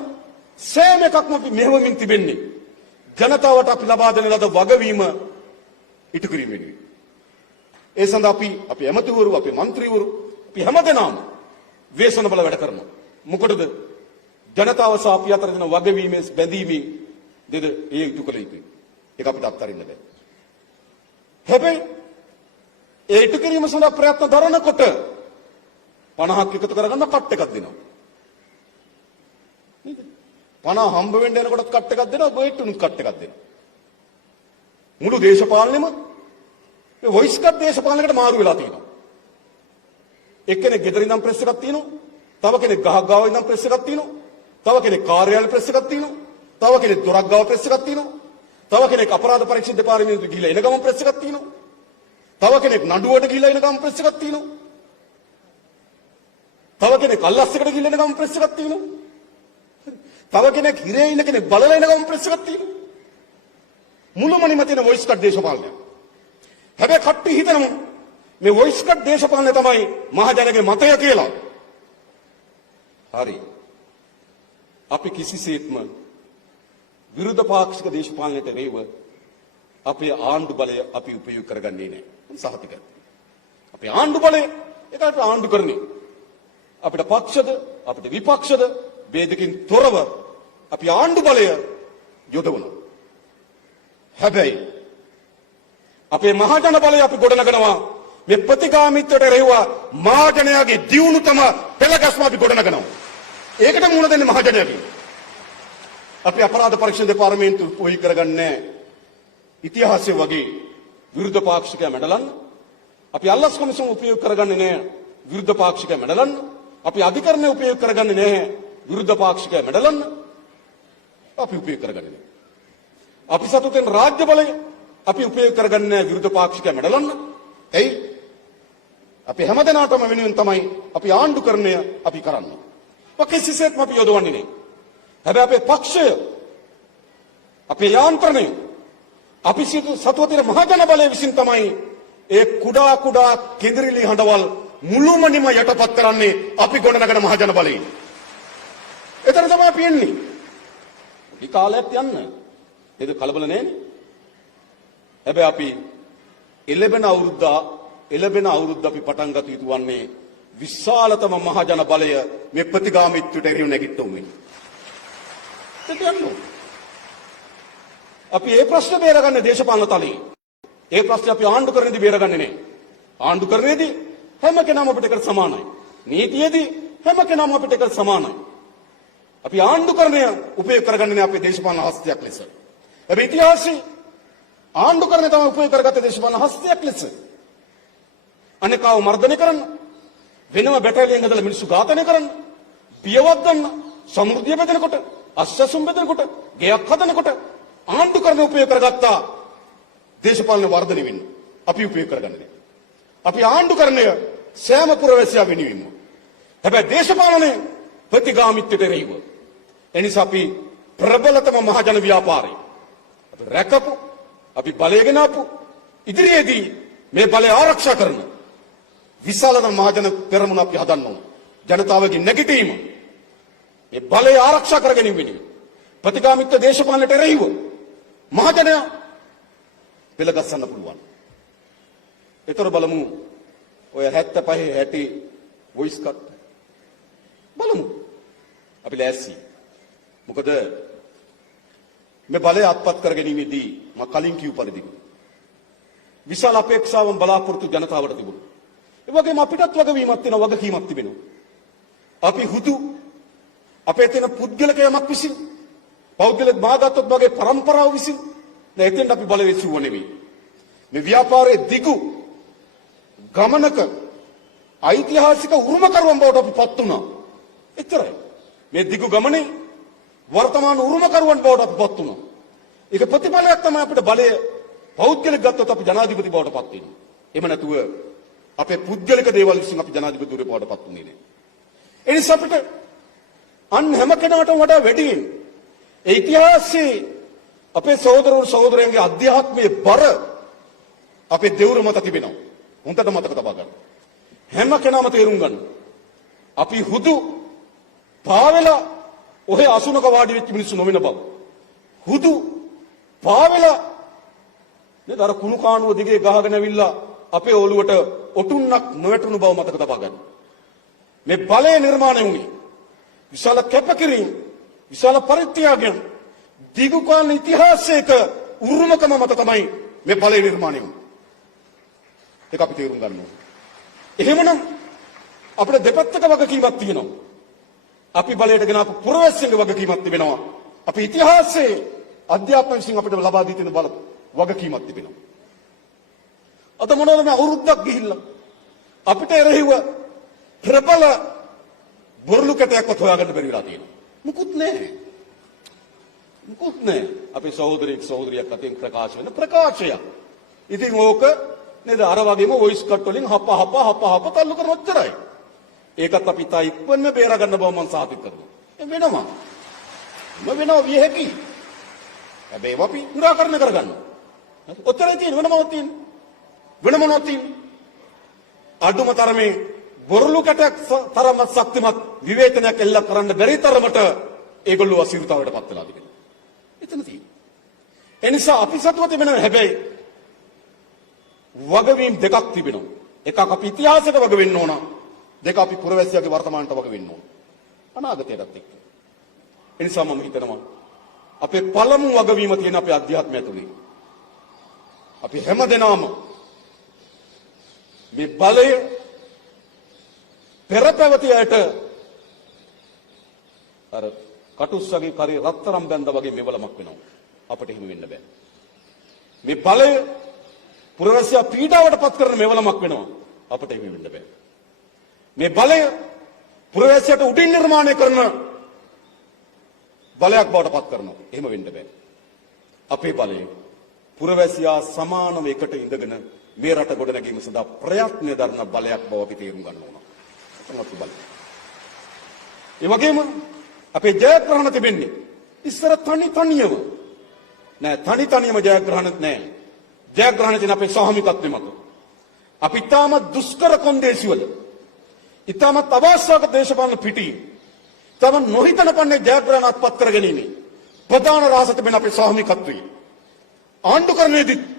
සෑම එකක්ම අපි මෙහෙවමින් තිබෙන්නේ ජනතාවට අපි ලබා දෙන ලද වගවීම ඉටු කිරීම වෙනුවෙන්. ඒ සඳහා අපි ඇමතිවරු, අපි മന്ത്രിවරු, අපි හැමදෙනාම වේසන බල වැඩ කරනවා. මොකටද? ජනතාව සහ අපි අතර තියෙන වගවීමේ බැඳීමේ දෙද ඒ ඉටු කළ යුතුයි. ඒක අපිට අත්හරින්න බෑ. හැබැයි ඒ ඉටු කිරීම සඳහා ප්‍රයත්න දරනකොට 50ක් එකතු කරගන්න කට් එකක් දෙනවා. නේද? 50 හම්බ වෙන්න යනකොටත් කට් එකක් දෙනවා, බේට්ටුනුත් කට් එකක් දෙනවා. මුළු දේශපාලනෙම මේ වොයිස් කට් දේශපාලනයකට මාරු වෙලා තියෙනවා. එක්කෙනෙක් ගෙදර ඉඳන් ප්‍රෙස් එකක් තියෙනවා, තව කෙනෙක් ගහක් ගාව ඉඳන් ප්‍රෙස් එකක් තියෙනවා, තව කෙනෙක් කාර්යාලේ ප්‍රෙස් එකක් තියෙනවා, තව කෙනෙක් දොරක් ගාව ප්‍රෙස් එකක් තියෙනවා, තව කෙනෙක් අපරාධ පරීක්ෂණ දෙපාර්තමේන්තුවට ගිහිල්ලා එන ගමන් ප්‍රෙස් එකක් තියෙනවා, තව කෙනෙක් නඩුවට ගිහිල්ලා එන ගමන් ප්‍රෙස් එකක් තියෙනවා, තව කෙනෙක් අල්ලස්සකට ගිහිල්ලා එන ගමන් ප්‍රෙස් එකක් තියෙනවා, තව කෙනෙක් හිරේ ඉන්න කෙනෙක් බලලා එන ගමන් ප්‍රෙස් එකක් තියෙනවා. මුළුමනින්ම තියෙන වොයිස් කට් දේශපාලනය. හැබැයි කට්ටිය හිතනවා මේ වොයිස් කට් දේශපාලනය තමයි මහජනගේ මතය කියලා. හරි. අපි කිසිසේත්ම විරුද්ධ පාක්ෂික දේශපාලනයට රේව අපේ ආණ්ඩු බලය අපි උපයෝග කරගන්නේ නැහැ. සහතිකයි. අපේ ආණ්ඩු බලය ඒකට ආණ්ඩු කරන්නේ. අපිට පක්ෂද, අපිට විපක්ෂද ભેදකින් තොරව අපි ආණ්ඩු බලය යොදවනවා. හැබැයි අපේ මහජන බලය අපි ගොඩනගනවා මේ ප්‍රතිගාමීත්වයට රැවුවා මහජනයාගේ දියුණුතම පෙළගස්ම අපි ගොඩනගනවා. ඒකට මුහුණ දෙන්නේ මහජනයාගේ. අපි අපරාධ පරීක්ෂණ දෙපාර්තමේන්තුව පොයි කරගන්නේ ඉතිහාසය වගේ විරුද්ධ පාක්ෂිකයා මැඩලන්න. අපි අල්ලස් කොමිසම උපයෝග කරගන්නේ නැහැ විරුද්ධ පාක්ෂිකයා මැඩලන්න. අපි අධිකරණය උපයෝග කරගන්නේ නැහැ විරුද්ධ පාක්ෂිකයා මැඩලන්න. අපි උපයෝග කරගන්නේ නැහැ. අපි සතුටෙන් රාජ්‍ය බලය අපි උපයෝග කරගන්නේ නැහැ විරුද්ධ පාක්ෂිකයා මැඩලන්න. එයි අපි හැමදෙනාටම වෙනුවෙන් තමයි අපි ආණ්ඩුකරණය අපි කරන්නේ. කිසිසේත්ම අපි යොදවන්නේ නැහැ. හැබැයි අපේ පක්ෂය අපේ යාන්ත්‍රණය අපි සතුව තියෙන මහජන බලය විසින් තමයි ඒ කුඩා කෙඳිරිලි හඬවල් මුළුමනින්ම යටපත් කරන්නේ අපි ගොඩනගන මහජන බලයෙන්. එතන තමයි අපි එන්නේ. මේ කාලයක් යන්න. ඒක කලබල නෑනේ. හැබැයි අපි එළබෙන අවුරුද්ද අපි පටන් ගත යුතු වන්නේ විශාලතම මහජන බලය මේ ප්‍රතිගාමීත්වයට එරෙහිව නැගිට්ටුම් වෙන. ඒක යන්න. අපි මේ ප්‍රශ්න බේරගන්නේ දේශපාලන තලයේ. ඒ ප්‍රශ්නේ අපි ආණ්ඩුකරණයේදී බේරගන්නේ නැහැ. ආණ්ඩුකරණයේදී හැම කෙනාම අපිට එකට සමානයි. නීතියේදී හැම කෙනාම අපිට එකට සමානයි. අපි ආණ්ඩුකරණය උපයෝග කරගන්නේ අපේ දේශපාලන හස්තයක් ලෙස. හැබැයි ඉතිහාසයේ ආණ්ඩුකරණය තමයි උපයෝග කරගත්තේ දේශපාලන හස්තයක් ලෙස. අනේකාව මර්ධනය කරන්න, වෙනම බැටලියන් හදලා මිනිස්සු ඝාතනය කරන්න, පියවත් ගන්න, සමෘද්ධිය බෙදනකොට, අස්සසුම් බෙදනකොට, ගෙයක් හදනකොට ආණ්ඩුකරණය උපයෝග කරගත්තා දේශපාලන වර්ධනය වෙන්න. අපි උපයෝග කරගන්නේ නැහැ. අපි ආණ්ඩුකරණය සෑම පුරවැසියා වෙනුවෙන්ම. හැබැයි දේශපාලනය ප්‍රතිගාමීත්වයට එරෙහිව. එනිසා අපි ප්‍රබලතම මහජන ව්‍යාපාරය අපි රැකපු, අපි බලයගෙන ආපු, ඉදිරියේදී මේ බලය ආරක්ෂා කරන විශාලතම මහජන පෙරමුණ අපි හදන්න ඕන. ජනතාවගේ නැගිටීම මේ බලය ආරක්ෂා කර ගැනීම වෙනුවෙන් ප්‍රතිගාමීත්ව දේශපාලනයට එරෙහිව මහජනයා පෙළගස්සන්න පුළුවන්. ඒතර බලමු ඔය 75 60 වොයිස් කට් බලමු. අපි ලෑස්ති. මොකද මේ බලය අත්පත් කර ගැනීමේදී මම කලින් කිව් පරිදි විශාල අපේක්ෂාවන් බලාපොරොත්තු ජනතාවට තිබුණා. ඒ වගේම අපිටත් වගවීමක් තියෙනවා, වගකීමක් තිබෙනවා. අපි හුදු අපේ තියෙන පුද්ගලිකයමක් විසින් පෞද්ගලික බාධාත්මක වගේ પરම්පරාව විසින් නැතෙන් අපි බලය වෙසුව නෙවෙයි. මේ ව්‍යාපාරයේ දිගු ගමනක ඓතිහාසික උරුමකරුවන් බවට අපි පත් වුණා. එච්චරයි. මේ දිගු ගමනේ වර්තමාන උරුමකරුවන් බවට අපි පත් වුණා. ඒක ප්‍රතිඵලයක් තමයි අපිට බලය පෞද්ගලික ගත්තොත් අපි ජනාධිපති බවට පත් වෙනවා. එහෙම නැතුව අපේ පුද්ගලික දේවල් විසින් අපි ජනාධිපතිවරයෙකු බවට පත් වුණේ නැහැ. ඒ නිසා අපිට අන් හැම කෙනාටම වඩා වැඩියෙන් ඒ ඉතිහාසයේ අපේ සහෝදරයන්ගේ අධ්‍යාත්මයේ බර අපේ දෙවුර මත තිබෙනවා. හොඳට මතක තබා ගන්න. හැම කෙනාම තේරුම් ගන්න. අපි හුදු පාවෙලා ඔහේ අසුනක වාඩි වෙච්ච මිනිස්සු නොවන බව. හුදු පාවෙලා නේද අර කුණු කාණුව දිගේ ගහගෙන ඇවිල්ලා අපේ ඔළුවට ඔටුන්නක් නොවැටුණු බව මතක තබා ගන්න. මේ බලය නිර්මාණය වුණේ විශාල කැපකිරීම, විශාල පරිත්‍යාගයන්, දීර්ඝ කාල ඉතිහාසයක උරුමකම මත තමයි මේ බලය නිර්මාණය වුණේ. ඒක අපි තේරුම් ගන්න ඕනේ. එහෙමනම් අපිට දෙපැත්තක වගකීමක් තියෙනවා. අපි බලයට ගෙන අප පුරවැසියන්ගේ වගකීමක් තිබෙනවා. අපි ඉතිහාසයේ අධ්‍යාපන විසින් අපිට ලබා දී තියෙන බල වගකීමක් තිබෙනවා. අද මොනවාද මේ අවුරුද්දක් ගිහිල්ලා අපිට එරෙහිව ප්‍රබල බොරළු කැටයක්වත් හොයාගන්න බැරි වෙලා තියෙනවා. මුකුත් නැහැ. අපේ සහෝදරියක් අතින් ප්‍රකාශ වෙන ප්‍රකාශයක්. ඉතින් ඕක නේද අර වගේම වොයිස් කට් වලින් හප තල්ලු කරන ඔච්චරයි. ඒකත් අපි තා ඉක්මනම බේරා ගන්න බව මම සාතික කරනවා. වෙනවා විය හැකි. හැබැයි අපි නිරාකරණය කරගන්න. ඔච්චරයි තියෙන්නේ. වෙන මොනවද තියෙන්නේ? අඩුම තරමේ බොරළු කැටයක් තරම ශක්තිමත් විවේචනයක් එල්ල කරන්න බැරි තරමට ඒගොල්ලෝ අසීරුතාවයට පත් වෙලා තිබෙනවා. එතන තියෙන්නේ. ඒ නිසා අපි සතුව තිබෙනවා. හැබැයි වගවීම් දෙකක් තිබෙනවා. එකක් අපි ඉතිහාසයට වග වෙන්න ඕන. දෙක අපි පුරවැසියාගේ වර්තමානට වග වෙන්න ඕන. අනාගතයටත් එක්ක. ඒ නිසා මම හිතනවා අපේ පළමු වගවීම තියෙන අපේ අධ්‍යාත්මය තුලින්. අපි හැමදෙනාම මේ බලය පෙරපැවතියට අර කටුස්සගේ කරේ රත්තරම් බැඳ වගේ මෙවලමක් වෙනවා. අපිට එහෙම වෙන්න බෑ. මේ බලය පුරවැසියා පීඩාවට පත් කරන මෙවලමක් වෙනවා. අපිට එහෙම වෙන්න බෑ. මේ බලය පුරවැසියාට උඩින් නිර්මාණය කරන බලයක් බවට පත් කරනවා. එහෙම වෙන්න බෑ. අපේ බලය පුරවැසියා සමානව එකට ඉඳගෙන මේ රට ගොඩනැගීම සඳහා ප්‍රයත්න දරන බලයක් බව අපි තේරුම් ගන්න ඕන. තමයි බලය. ඒ වගේම අපේ ජයග්‍රහණ තිබෙන්නේ ඉස්සර තනියම නෑ, තනියම ජයග්‍රහණත් නෑ. ජයග්‍රහණ තියෙන අපේ සාහමිකත්වය මත. අපි තාම දුෂ්කර කොන්දේසිවල ඉතාමත් අවාස්තවක දේශපාලන පිටි තම නොහිතන පන්නේ ජයග්‍රහණ අත්පත් කර ගැනීම ප්‍රධාන රහස තිබෙන අපේ සාහමිකත්වයේ ආණ්ඩුකරණයේදී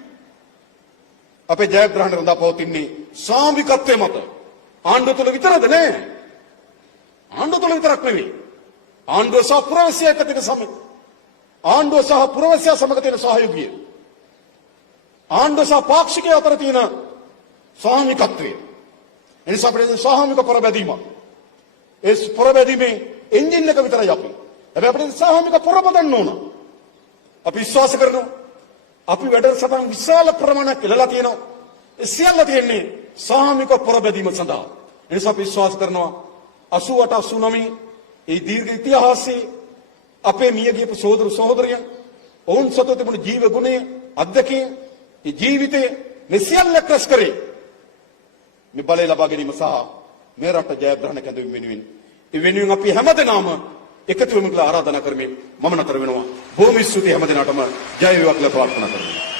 අපේ ජයග්‍රහණ රඳා පවතින්නේ සාහමිකත්වයේ මත. ආණ්ඩුව තුළ විතරද නෑ, ආණ්ඩුව තුළ විතරක් නෙවෙයි, ආණ්ඩුව සහ පුරවැසියා එක්ක තියෙන සමග, ආණ්ඩුව සහ පුරවැසියා සමග තියෙන සහයෝගය, ආණ්ඩුව සහ පාක්ෂිකය අතර තියෙන සාහමිකත්වය. එනිසා අපිට සාහමික පොරබැදීම, ඒ පොරබැදීමේ එන්ජින් එක විතරයි අපි. හැබැයි අපිට සාහමික පොරබදන්න ඕන. අපි විශ්වාස කරනවා අපි වැඩසටහන් විශාල ප්‍රමාණයක් ඉලලා තියෙනවා. ඒ සියල්ල තියෙන්නේ සාහමික පොරබැදීම සඳහා. එනිසා අපි විශ්වාස කරනවා 88 89 ඒ දීර්ඝ ඉතිහාසයේ අපේ මිය ගියපු සහෝදර සහෝදරියන් ඔවුන් සතු තිබුණු ජීව ගුණය අත්දැකීම් ඒ ජීවිතයේ මේ සියල්ල ක්‍රස් කරේ මේ බලය ලබා ගැනීම සහ මේ රට ජයග්‍රහණ කැඳවීම වෙනුවෙන් ඒ වෙනුවෙන් අපි හැමදෙනාම එකතු වෙමු කියලා ආරාධනා කරමින් මම නතර වෙනවා. බොහොම ස්තුතියි හැමදෙනාටම ජය වේවා කියලා ප්‍රාර්ථනා කරනවා.